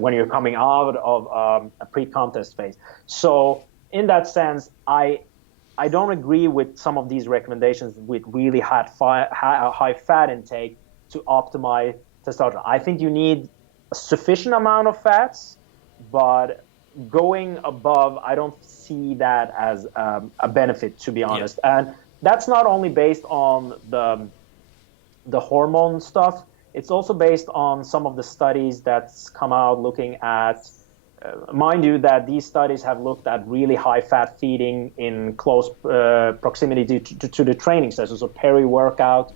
when you're coming out of a pre-contest phase. So in that sense, I don't agree with some of these recommendations with really high fat intake to optimize testosterone. I think you need a sufficient amount of fats, but going above, I don't see that as a benefit, to be honest. And that's not only based on the hormone stuff. It's also based on some of the studies that's come out looking at, mind you, that these studies have looked at really high fat feeding in close proximity to the training sessions, or peri-workout.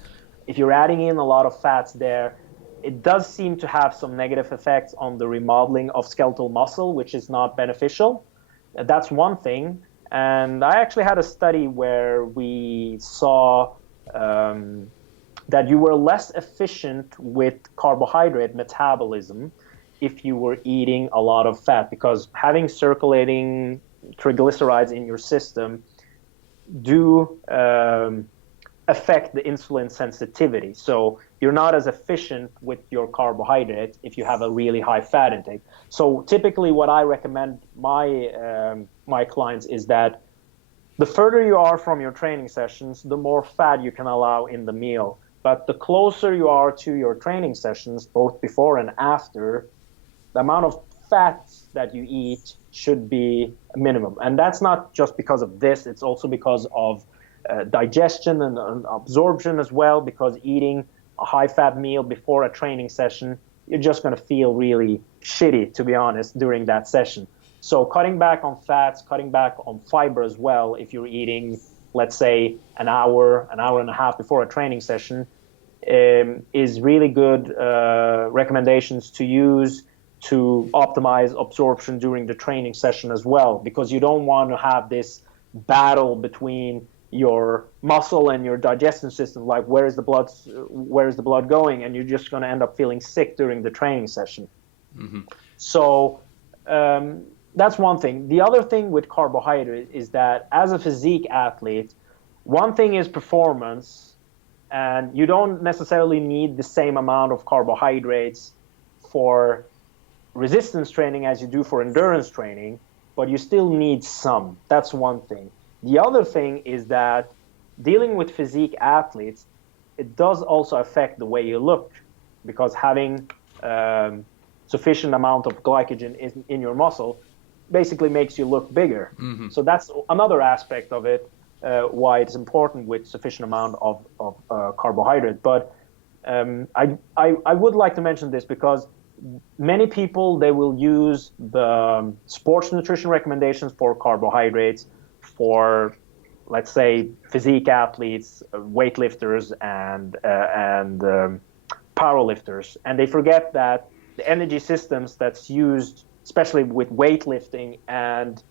If you're adding in a lot of fats there, it does seem to have some negative effects on the remodeling of skeletal muscle, which is not beneficial. That's one thing. And I actually had a study where we saw that you were less efficient with carbohydrate metabolism if you were eating a lot of fat, because having circulating triglycerides in your system do affect the insulin sensitivity. So you're not as efficient with your carbohydrates if you have a really high fat intake. So typically what I recommend my clients is that the further you are from your training sessions, the more fat you can allow in the meal. But the closer you are to your training sessions, both before and after, the amount of fats that you eat should be a minimum. And that's not just because of this, it's also because of digestion and absorption as well, because eating a high-fat meal before a training session, you're just going to feel really shitty, to be honest, during that session. So cutting back on fats, cutting back on fiber as well, if you're eating, let's say, an hour and a half before a training session, is really good recommendations to use to optimize absorption during the training session as well, because you don't want to have this battle between your muscle and your digestion system, like where is the blood going, and you're just going to end up feeling sick during the training session. Mm-hmm. So that's one thing. The other thing with carbohydrate is that as a physique athlete, one thing is performance, and you don't necessarily need the same amount of carbohydrates for resistance training as you do for endurance training, but you still need some. That's one thing. The other thing is that dealing with physique athletes, it does also affect the way you look, because having sufficient amount of glycogen in your muscle basically makes you look bigger. Mm-hmm. So that's another aspect of it, why it's important with sufficient amount of carbohydrate. But I would like to mention this because many people, they will use the sports nutrition recommendations for carbohydrates for, let's say, physique athletes, weightlifters, and powerlifters, and they forget that the energy systems that's used, especially with weightlifting and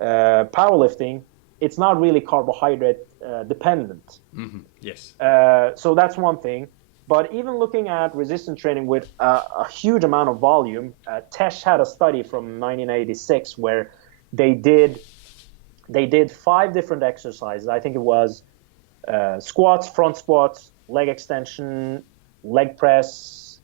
powerlifting, it's not really carbohydrate dependent. Mm-hmm. Yes. So that's one thing. But even looking at resistance training with a huge amount of volume, Tesh had a study from 1986 where they did 5 different exercises. I think it was squats, front squats, leg extension, leg press.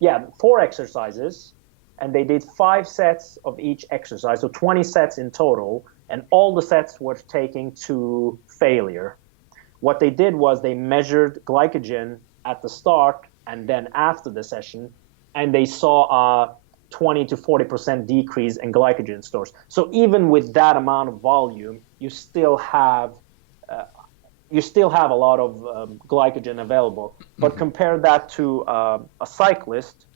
Yeah, 4 exercises. And they did 5 sets of each exercise, so 20 sets in total. And all the sets were taken to failure. What they did was they measured glycogen at the start and then after the session, and they saw a 20 to 40% decrease in glycogen stores. So even with that amount of volume, you still have a lot of glycogen available. But compare that to a cyclist,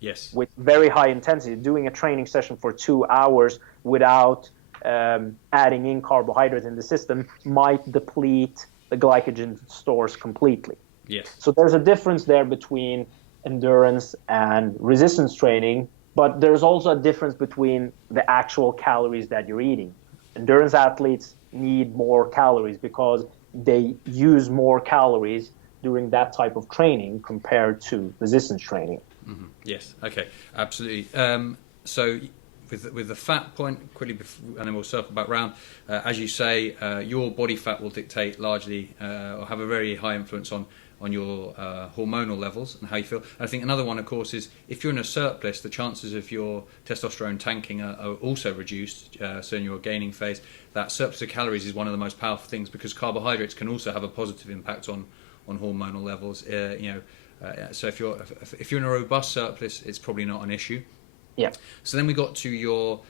yes, with very high intensity, doing a training session for 2 hours without adding in carbohydrates in the system might deplete the glycogen stores completely. Yes. So there's a difference there between endurance and resistance training, but there's also a difference between the actual calories that you're eating. Endurance athletes need more calories because they use more calories during that type of training compared to resistance training. Mm-hmm. Yes. Okay. Absolutely. So with the fat point quickly, and then we'll circle back round. As you say, your body fat will dictate largely, or have a very high influence on your hormonal levels and how you feel. I think another one, of course, is if you're in a surplus, the chances of your testosterone tanking are also reduced. So in your gaining phase, that surplus of calories is one of the most powerful things, because carbohydrates can also have a positive impact on hormonal levels. So if you're in a robust surplus, it's probably not an issue. Yeah. So then we got to your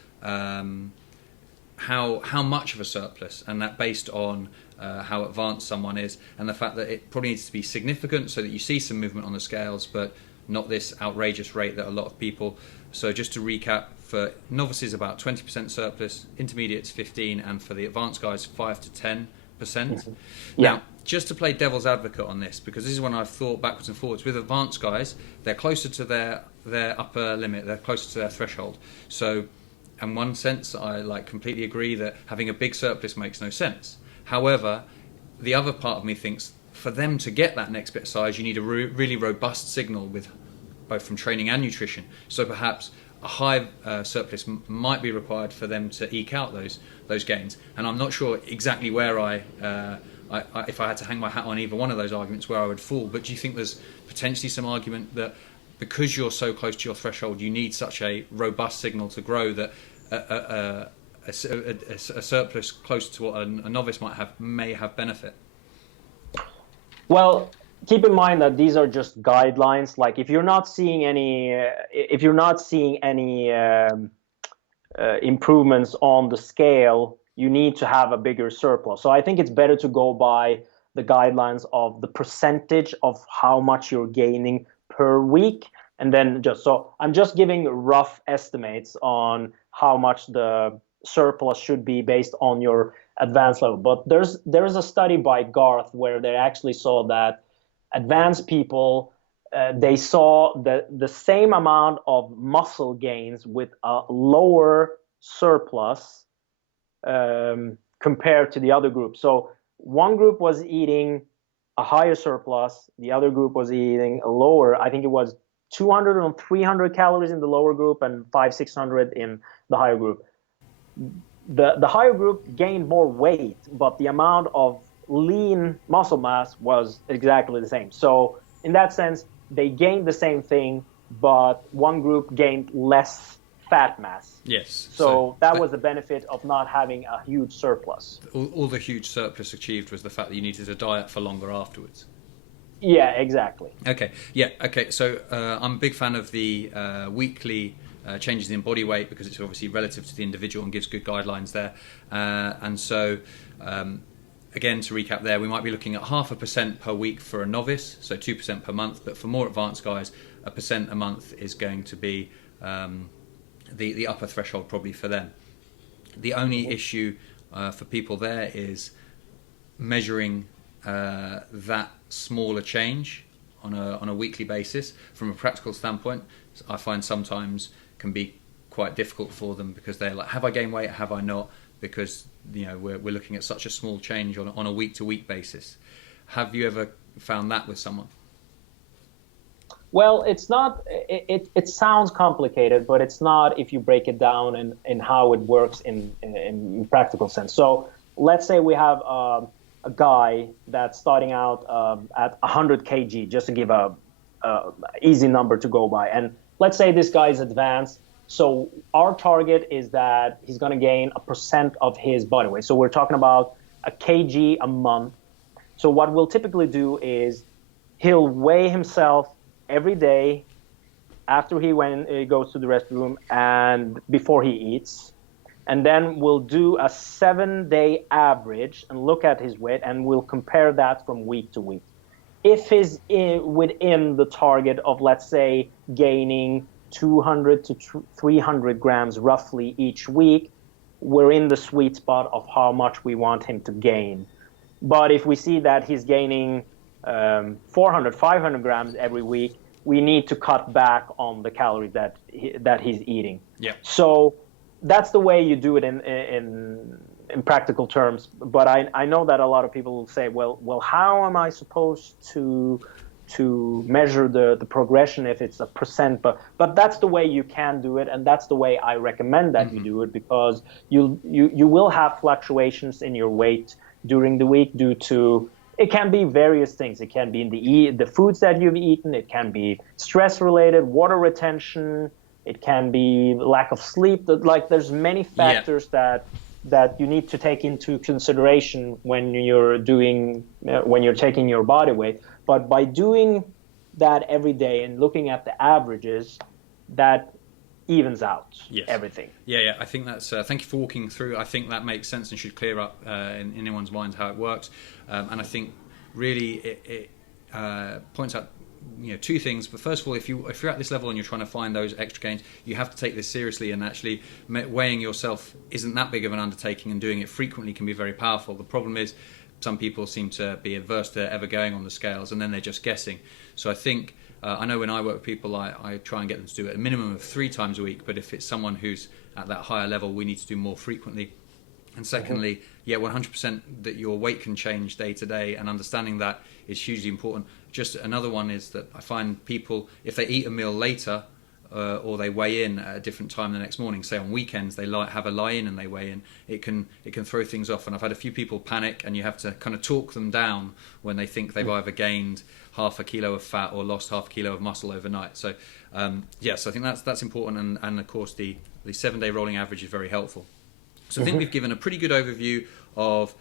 how much of a surplus, and that based on how advanced someone is, and the fact that it probably needs to be significant so that you see some movement on the scales, but not this outrageous rate that a lot of people. So just to recap, for novices about 20% surplus, intermediates 15%, and for the advanced guys 5 to 10%. Mm-hmm. Yeah. Now, just to play devil's advocate on this, because this is when I've thought backwards and forwards, with advanced guys, they're closer to their upper limit, they're closer to their threshold. So in one sense, I completely agree that having a big surplus makes no sense. However, the other part of me thinks for them to get that next bit of size, you need a really robust signal with both from training and nutrition. So perhaps a high surplus might be required for them to eke out those gains. And I'm not sure exactly where if I had to hang my hat on either one of those arguments, where I would fall. But do you think there's potentially some argument that because you're so close to your threshold, you need such a robust signal to grow that a surplus close to what a novice may have benefit? Well, keep in mind that these are just guidelines. Like if you're not seeing any improvements on the scale, you need to have a bigger surplus. So I think it's better to go by the guidelines of the percentage of how much you're gaining per week. And then I'm just giving rough estimates on how much the surplus should be based on your advanced level. But there's a study by Garth where they actually saw that advanced people, they saw the same amount of muscle gains with a lower surplus compared to the other group. So one group was eating a higher surplus, the other group was eating a lower. I think it was 200 or 300 calories in the lower group and 500-600 in the higher group. The higher group gained more weight, but the amount of lean muscle mass was exactly the same. So in that sense, they gained the same thing, but one group gained less fat mass. Yes. So that was the benefit of not having a huge surplus. All the huge surplus achieved was the fact that you needed to diet for longer afterwards. Yeah, exactly. Okay. Yeah. Okay. So I'm a big fan of the weekly changes in body weight because it's obviously relative to the individual and gives good guidelines there. And so, again, to recap there, we might be looking at 0.5% per week for a novice, so 2% per month. But for more advanced guys, 1% a month is going to be the upper threshold probably for them. The only issue for people there is measuring that smaller change on a weekly basis. From a practical standpoint, I find sometimes can be quite difficult for them because they're like, have I gained weight, have I not? Because we're looking at such a small change on a week-to-week basis. Have you ever found that with someone? Well, it's not. It sounds complicated, but it's not if you break it down in how it works in practical sense. So let's say we have a guy that's starting out at 100 kg, just to give a easy number to go by. And let's say this guy is advanced. So our target is that he's going to gain 1% of his body weight. So we're talking about a kg a month. So what we'll typically do is he'll weigh himself every day after he goes to the restroom and before he eats. And then we'll do a 7-day average and look at his weight, and we'll compare that from week to week. If he's within the target of, let's say, gaining 200 to 300 grams roughly each week, we're in the sweet spot of how much we want him to gain. But if we see that he's gaining 400, 500 grams every week, we need to cut back on the calories that he's eating. Yeah. So that's the way you do it in practical terms. But I know that a lot of people will say, well, how am I supposed to measure the progression if it's 1%? But that's the way you can do it, and that's the way I recommend that you do it, because you will have fluctuations in your weight during the week due to, it can be various things. It can be in the foods that you've eaten. It can be stress related, water retention. It can be lack of sleep. Like there's many factors that you need to take into consideration when you're taking your body weight. But by doing that every day and looking at the averages, that evens out everything. Yeah. I think that's. Thank you for walking through. I think that makes sense and should clear up in anyone's mind how it works. And I think really it points out two things. But first of all, if you're at this level and you're trying to find those extra gains, you have to take this seriously. And actually, weighing yourself isn't that big of an undertaking, and doing it frequently can be very powerful. The problem is, some people seem to be adverse to ever going on the scales, and then they're just guessing. So I think, I know when I work with people, I try and get them to do it a minimum of 3 times a week, but if it's someone who's at that higher level, we need to do more frequently. And secondly, 100% that your weight can change day to day, and understanding that is hugely important. Just another one is that I find people, if they eat a meal later, or they weigh in at a different time the next morning, say on weekends they have a lie-in and they weigh in, it can throw things off. And I've had a few people panic, and you have to kind of talk them down when they think they've either gained half a kilo of fat or lost half a kilo of muscle overnight. So so I think that's important, and of course the 7-day rolling average is very helpful. So I think we've given a pretty good overview of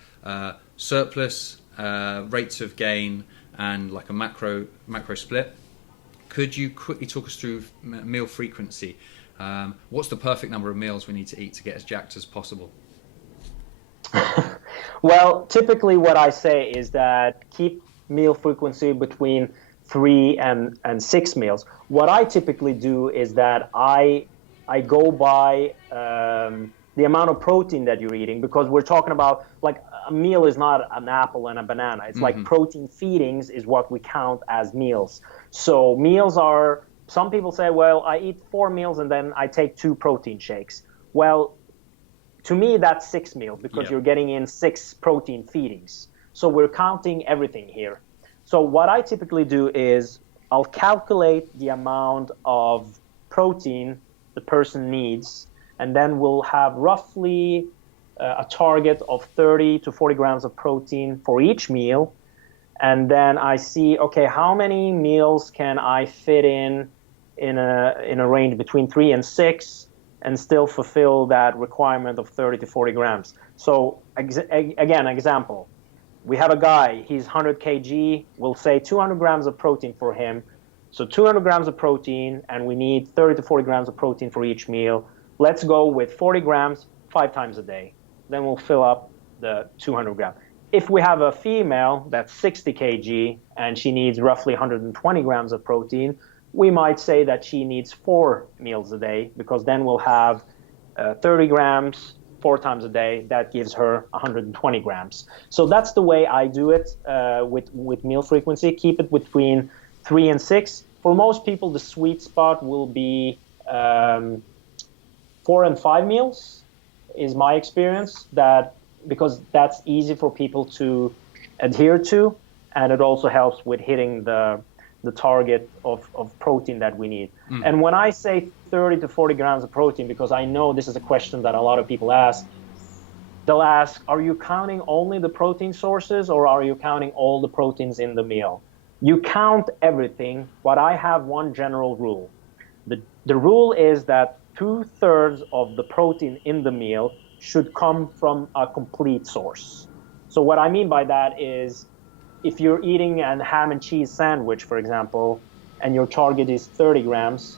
surplus, rates of gain, and like a macro split. Could you quickly talk us through meal frequency? What's the perfect number of meals we need to eat to get as jacked as possible? Well, typically what I say is that keep meal frequency between 3 and 6 meals. What I typically do is that I go by the amount of protein that you're eating, because we're talking about, like, a meal is not an apple and a banana. It's like protein feedings is what we count as meals. So meals are, some people say, well, I eat 4 meals and then I take 2 protein shakes. Well, to me, that's 6 meals, because you're getting in 6 protein feedings. So we're counting everything here. So what I typically do is I'll calculate the amount of protein the person needs, and then we'll have roughly a target of 30 to 40 grams of protein for each meal. And then I see, okay, how many meals can I fit in a range between 3 and 6 and still fulfill that requirement of 30 to 40 grams. So again, example, we have a guy, he's 100 kg, we'll say 200 grams of protein for him. So 200 grams of protein, and we need 30 to 40 grams of protein for each meal. Let's go with 40 grams 5 times a day. Then we'll fill up the 200 grams. If we have a female that's 60 kg and she needs roughly 120 grams of protein, we might say that she needs 4 meals a day, because then we'll have 30 grams 4 times a day. That gives her 120 grams. So that's the way I do it with meal frequency. Keep it between 3 and 6. For most people, the sweet spot will be 4 and 5 meals, is my experience, because that's easy for people to adhere to, and it also helps with hitting the target of protein that we need. And when I say 30 to 40 grams of protein, because I know this is a question that a lot of people ask, they'll ask, are you counting only the protein sources, or are you counting all the proteins in the meal? You count everything, but I have one general rule. The rule is that 2/3 of the protein in the meal should come from a complete source. So what I mean by that is, if you're eating a ham and cheese sandwich, for example, and your target is 30 grams,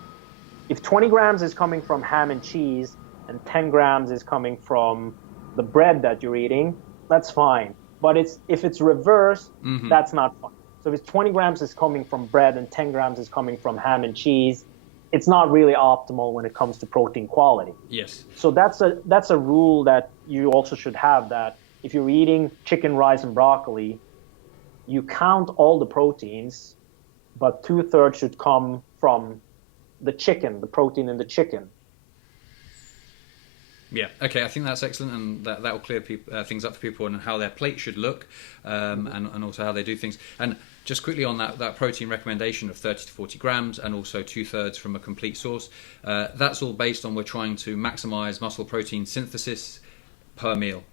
if 20 grams is coming from ham and cheese and 10 grams is coming from the bread that you're eating, that's fine. But if it's reversed, that's not fine. So if 20 grams is coming from bread and 10 grams is coming from ham and cheese, it's not really optimal when it comes to protein quality. Yes. So that's a rule that you also should have, that if you're eating chicken, rice, and broccoli, you count all the proteins, but 2/3 should come from the chicken, the protein in the chicken. Yeah, okay, I think that's excellent, and that will clear things up for people and how their plate should look, and also how they do things. And just quickly on that protein recommendation of 30 to 40 grams and also 2/3 from a complete source, that's all based on we're trying to maximize muscle protein synthesis per meal.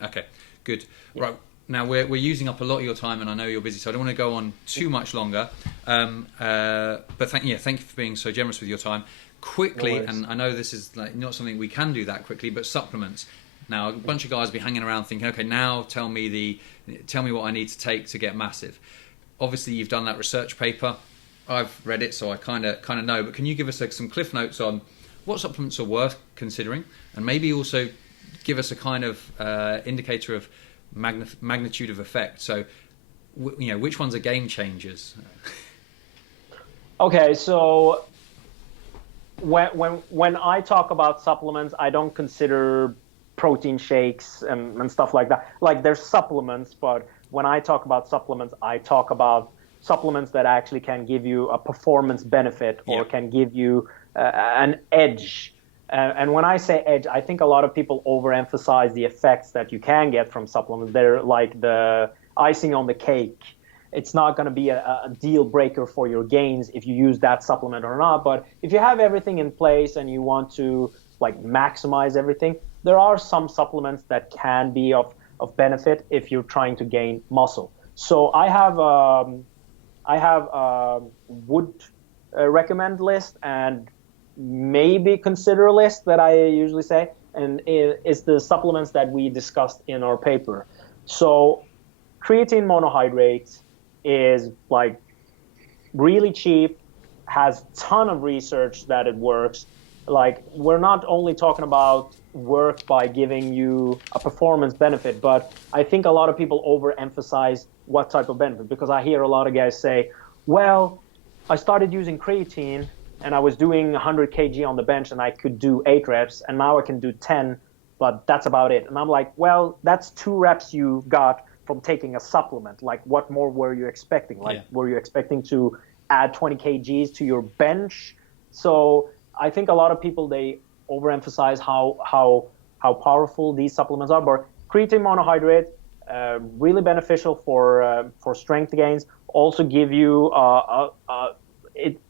Okay, good. Yeah. Right, now we're using up a lot of your time, and I know you're busy, so I don't want to go on too much longer. But thank you for being so generous with your time. Quickly, no, and I know this is like not something we can do that quickly, but supplements. Now, a bunch of guys will be hanging around thinking, okay, now tell me what I need to take to get massive. Obviously, you've done that research paper. I've read it, so I kind of know. But can you give us some cliff notes on what supplements are worth considering, and maybe also give us a kind of indicator of magnitude of effect? So, which ones are game changers? Okay, so when I talk about supplements, I don't consider protein shakes and stuff like that. Like, there's supplements, but when I talk about supplements, I talk about supplements that actually can give you a performance benefit or can give you an edge. And when I say edge, I think a lot of people overemphasize the effects that you can get from supplements. They're like the icing on the cake. It's not going to be a deal breaker for your gains if you use that supplement or not. But if you have everything in place and you want to like maximize everything, there are some supplements that can be of benefit if you're trying to gain muscle. So I have a would recommend list and maybe consider a list that I usually say, and it's the supplements that we discussed in our paper. So creatine monohydrate, is like really cheap, has ton of research that it works. Like, we're not only talking about work by giving you a performance benefit, but I think a lot of people overemphasize what type of benefit, because I hear a lot of guys say, well, I started using creatine and I was doing 100 kg on the bench and I could do 8 reps, and now I can do 10, but that's about it. And I'm like, well, that's 2 reps you got from taking a supplement. Like, what more were you expecting? Like, were you expecting to add 20 kgs to your bench? So I think a lot of people, they overemphasize how powerful these supplements are. But creatine monohydrate, really beneficial for strength gains. Also give you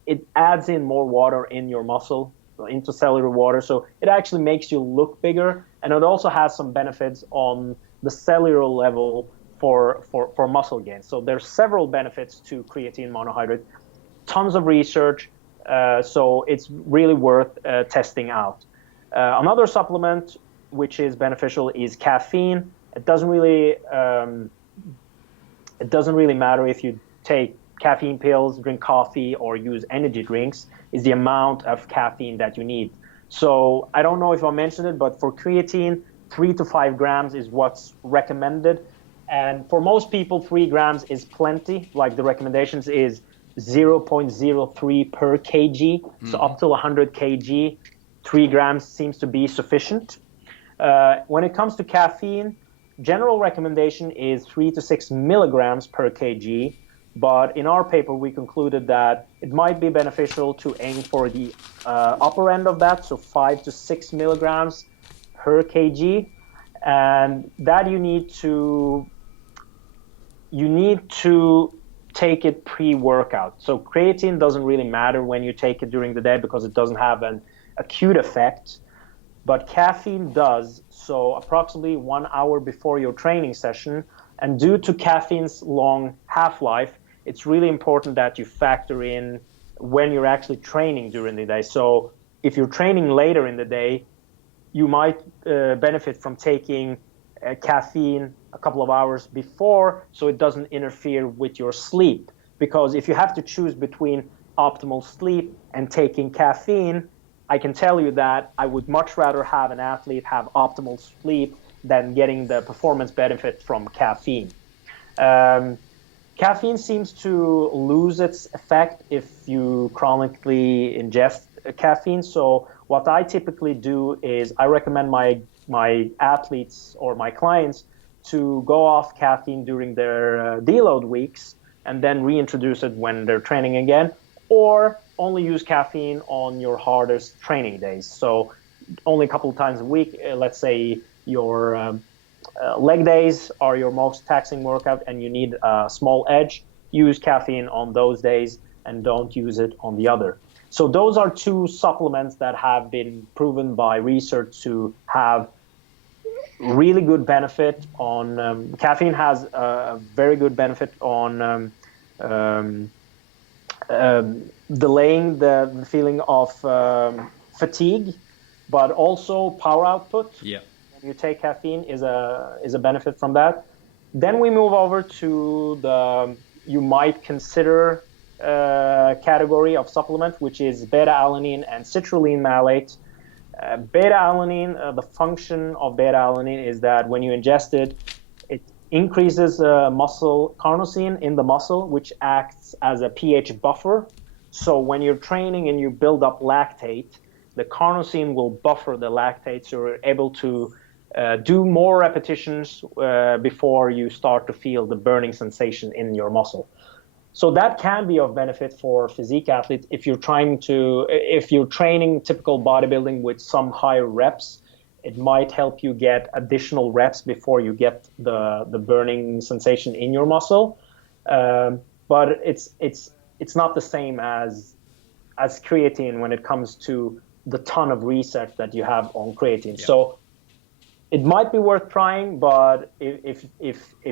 it adds in more water in your muscle, intracellular water, so it actually makes you look bigger, and it also has some benefits on the cellular level for muscle gain. So there's several benefits to creatine monohydrate, tons of research, so it's really worth testing out. Another supplement which is beneficial is caffeine. It doesn't really matter if you take caffeine pills, drink coffee, or use energy drinks, is the amount of caffeine that you need. So I don't know if I mentioned it, but for creatine, 3 to 5 grams is what's recommended. And for most people, 3 grams is plenty. Like, the recommendations is 0.03 per kg. So up to 100 kg, 3 grams seems to be sufficient. When it comes to caffeine, general recommendation is 3 to 6 milligrams per kg. But in our paper, we concluded that it might be beneficial to aim for the upper end of that, so 5 to 6 milligrams per kg. And that you need to take it pre-workout. So creatine doesn't really matter when you take it during the day because it doesn't have an acute effect, but caffeine does. So approximately 1 hour before your training session, and due to caffeine's long half-life, it's really important that you factor in when you're actually training during the day. So if you're training later in the day, you might benefit from taking caffeine a couple of hours before, so it doesn't interfere with your sleep. Because if you have to choose between optimal sleep and taking caffeine, I can tell you that I would much rather have an athlete have optimal sleep than getting the performance benefit from caffeine. Caffeine seems to lose its effect if you chronically ingest caffeine. So what I typically do is I recommend my athletes or my clients to go off caffeine during their deload weeks and then reintroduce it when they're training again, or only use caffeine on your hardest training days. So only a couple of times a week, let's say your leg days are your most taxing workout and you need a small edge, use caffeine on those days and don't use it on the other. So those are 2 supplements that have been proven by research to have really good benefit on caffeine has a very good benefit on delaying the feeling of fatigue, but also power output. Yeah. You take caffeine is a benefit from that. Then we move over to the you might consider category of supplement, which is beta-alanine and citrulline malate. Beta-alanine, the function of beta-alanine is that when you ingest it, it increases muscle carnosine in the muscle, which acts as a pH buffer. So when you're training and you build up lactate, the carnosine will buffer the lactate, so you're able to do more repetitions before you start to feel the burning sensation in your muscle. So that can be of benefit for physique athletes if you're training typical bodybuilding with some higher reps. It might help you get additional reps before you get the burning sensation in your muscle. But it's not the same as creatine when it comes to the ton of research that you have on creatine. Yeah. So it might be worth trying, but if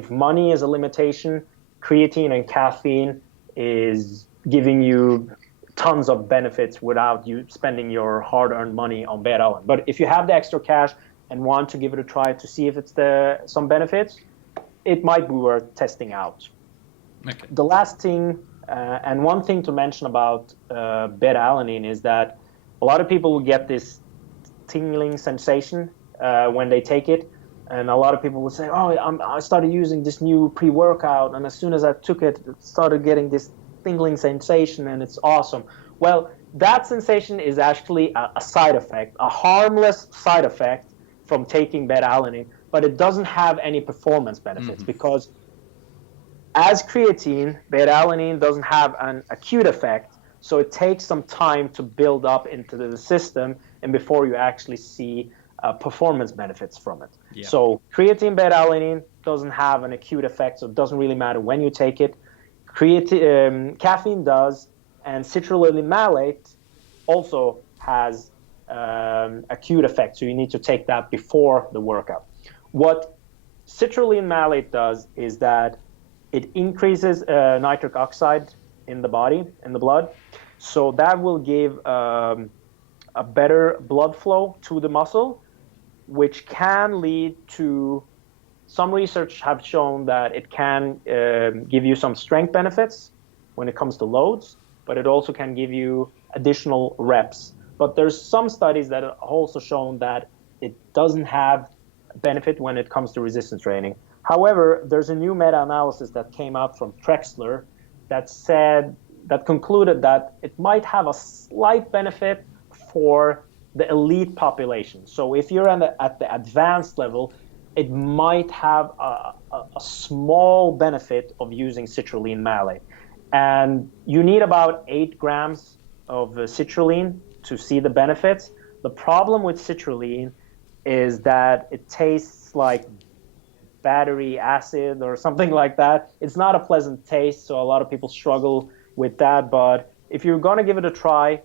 money is a limitation, creatine and caffeine is giving you tons of benefits without you spending your hard-earned money on beta-alanine. But if you have the extra cash and want to give it a try to see if it's some benefits, it might be worth testing out. Okay. The last thing, and one thing to mention about beta-alanine is that a lot of people will get this tingling sensation when they take it. And a lot of people will say, oh, I started using this new pre-workout, and as soon as I took it, it started getting this tingling sensation, and it's awesome. Well, that sensation is actually a side effect, a harmless side effect from taking beta-alanine, but it doesn't have any performance benefits because as creatine, beta-alanine doesn't have an acute effect, so it takes some time to build up into the system and before you actually see performance benefits from it. Yeah. So creatine beta-alanine doesn't have an acute effect, so it doesn't really matter when you take it. Caffeine does, and citrulline malate also has acute effect, so you need to take that before the workout. What citrulline malate does is that it increases nitric oxide in the body, in the blood, so that will give a better blood flow to the muscle, which can lead to, some research have shown that it can give you some strength benefits when it comes to loads, but it also can give you additional reps. But there's some studies that have also shown that it doesn't have benefit when it comes to resistance training. However, there's a new meta-analysis that came out from Trexler that concluded that it might have a slight benefit for the elite population. So if you're at the advanced level, it might have a small benefit of using citrulline malate. And you need about 8 grams of citrulline to see the benefits. The problem with citrulline is that it tastes like battery acid or something like that. It's not a pleasant taste, so a lot of people struggle with that. But if you're going to give it a try,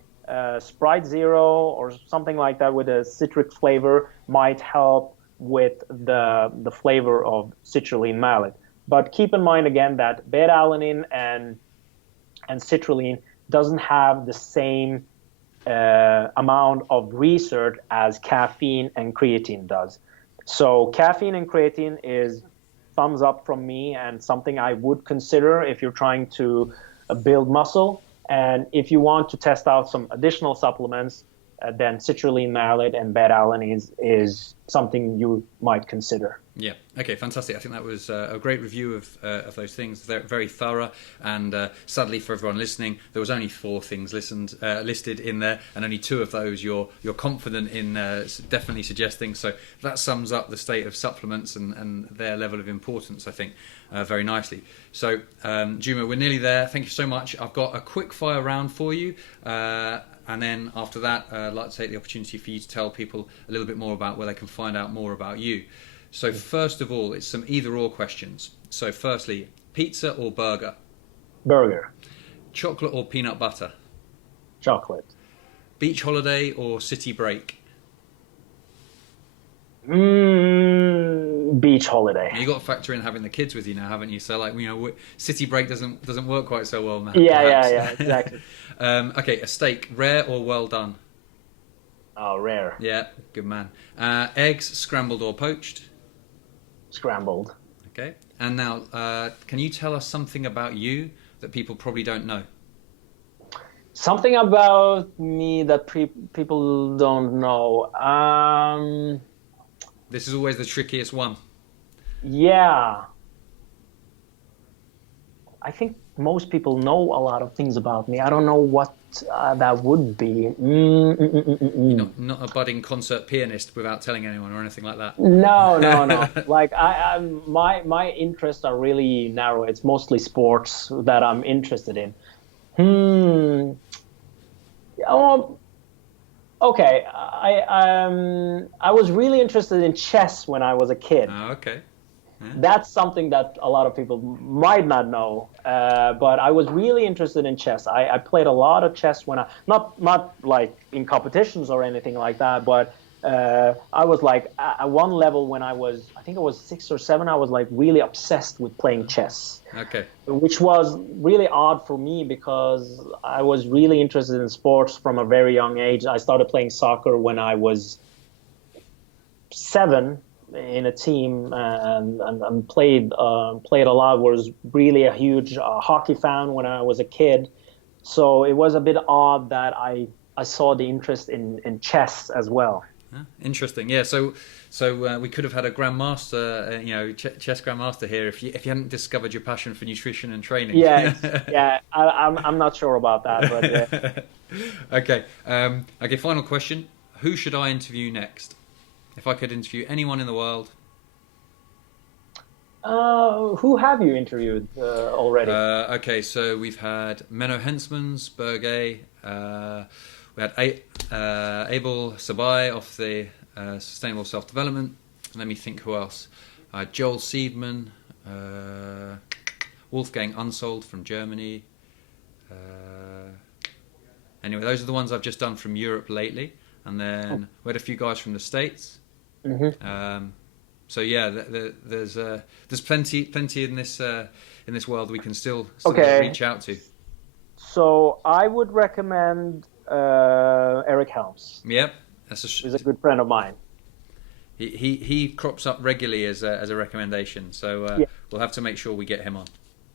Sprite Zero or something like that with a citric flavor might help with the flavor of citrulline malate. But keep in mind again that beta-alanine and citrulline doesn't have the same amount of research as caffeine and creatine does. So caffeine and creatine is thumbs up from me and something I would consider if you're trying to build muscle. And if you want to test out some additional supplements, then citrulline malate and beta-alanine is something you might consider. Yeah. Okay. Fantastic. I think that was a great review of those things. They're very thorough, and sadly for everyone listening, there was only 4 things listed in there, and only 2 of those you're confident in definitely suggesting. So that sums up the state of supplements and their level of importance, I think, very nicely. So Juma, we're nearly there. Thank you so much. I've got a quick fire round for you. And then after that, I'd like to take the opportunity for you to tell people a little bit more about where they can find out more about you. So first of all, it's some either-or questions. So firstly, pizza or burger? Burger. Chocolate or peanut butter? Chocolate. Beach holiday or city break? Beach holiday. You got to factor in having the kids with you now, haven't you? So, like, you know, city break doesn't work quite so well now. Yeah, exactly. Okay, a steak, rare or well done? Oh, rare. Yeah, good man. Eggs, scrambled or poached? Scrambled. Okay. And now, can you tell us something about you that people probably don't know? Something about me that people don't know. This is always the trickiest one. Yeah. I think most people know a lot of things about me. I don't know what that would be. You're not a budding concert pianist without telling anyone or anything like that. No. Like my interests are really narrow. It's mostly sports that I'm interested in. Okay. I was really interested in chess when I was a kid. Oh, okay. Yeah. That's something that a lot of people might not know, but I was really interested in chess. I played a lot of chess when not like in competitions or anything like that, but I was like at one level when I think it was 6 or 7, I was like really obsessed with playing chess. Okay. Which was really odd for me because I was really interested in sports from a very young age. I started playing soccer when I was 7. in a team and played a lot. Was really a huge hockey fan when I was a kid, so it was a bit odd that I saw the interest in chess as well. Interesting. Yeah. So we could have had a grandmaster, chess grandmaster here if you hadn't discovered your passion for nutrition and training. Yeah, yeah. I'm not sure about that, but Okay. Okay. Final question: who should I interview next? If I could interview anyone in the world. who have you interviewed already? Okay, so we've had Menno Hensmans, Berge. We had Abel Sabai off the Sustainable Self-Development. Let me think who else. Joel Seedman, Wolfgang Unsold from Germany. Anyway, those are the ones I've just done from Europe lately. And then we had a few guys from the States. Mm-hmm. So yeah, there's plenty in this world we can still reach out to. So I would recommend Eric Helms. Yep, He's a good friend of mine. He crops up regularly as a recommendation. So we'll have to make sure we get him on.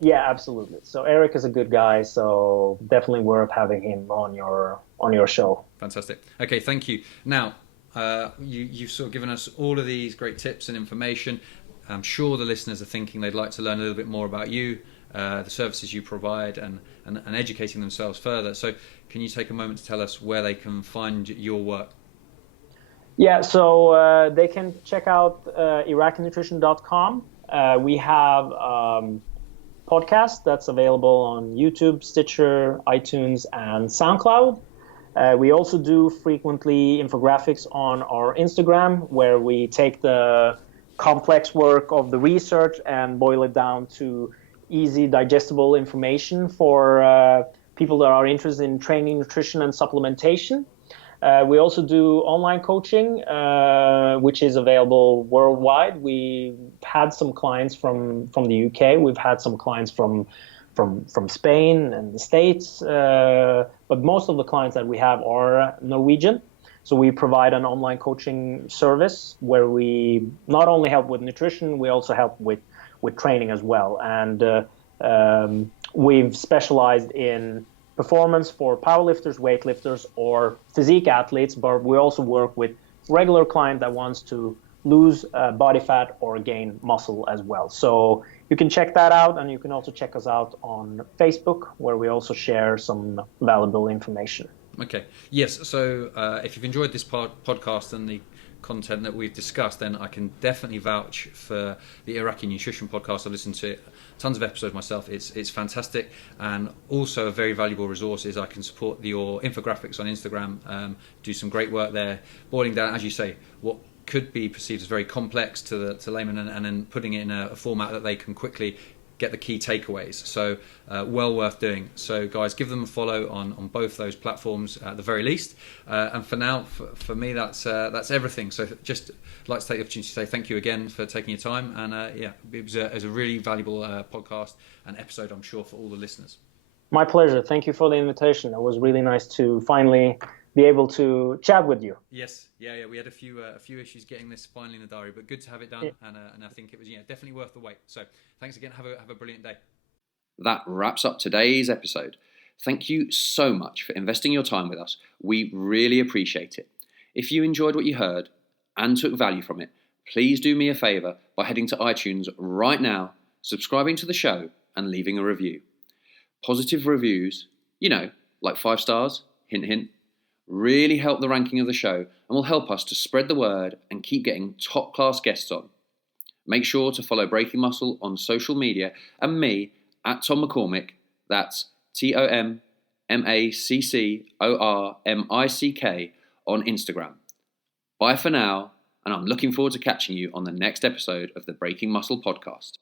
Yeah, absolutely. So Eric is a good guy. So definitely worth having him on your show. Fantastic. Okay, thank you. Now, you've sort of given us all of these great tips and information. I'm sure the listeners are thinking they'd like to learn a little bit more about you, the services you provide, and educating themselves further. So can you take a moment to tell us where they can find your work? Yeah, so they can check out IrakiNutrition.com. We have podcast that's available on YouTube, Stitcher, iTunes, and SoundCloud. We also do frequently infographics on our Instagram, where we take the complex work of the research and boil it down to easy, digestible information for people that are interested in training, nutrition, and supplementation. We also do online coaching, which is available worldwide. We had some clients from the UK. We've had some clients from Spain and the States, but most of the clients that we have are Norwegian. So we provide an online coaching service where we not only help with nutrition, we also help with training as well. And we've specialized in performance for powerlifters, weightlifters, or physique athletes, but we also work with regular client that wants to lose body fat or gain muscle as well. So you can check that out, and you can also check us out on Facebook, where we also share some valuable information. Okay. Yes. So if you've enjoyed this podcast and the content that we've discussed, then I can definitely vouch for the Iraki Nutrition podcast. I've listened to tons of episodes myself. It's fantastic, and also a very valuable resource is I can support your infographics on Instagram. Do some great work there, boiling down, as you say, what could be perceived as very complex to laymen, and then putting it in a format that they can quickly get the key takeaways. So well worth doing. So guys, give them a follow on both those platforms at the very least. And for now, for me, that's everything. So just like to take the opportunity to say thank you again for taking your time. And it was a really valuable podcast and episode, I'm sure, for all the listeners. My pleasure. Thank you for the invitation. It was really nice to finally be able to chat with you. Yes, yeah. We had a few issues getting this finally in the diary, but good to have it done, and I think it was definitely worth the wait. So thanks again. Have a brilliant day. That wraps up today's episode. Thank you so much for investing your time with us. We really appreciate it. If you enjoyed what you heard and took value from it, please do me a favour by heading to iTunes right now, subscribing to the show, and leaving a review. Positive reviews, like 5 stars, hint hint, really help the ranking of the show and will help us to spread the word and keep getting top-class guests on. Make sure to follow Breaking Muscle on social media and me at Tom McCormick, that's TOMMACCORMICK on Instagram. Bye for now, and I'm looking forward to catching you on the next episode of the Breaking Muscle podcast.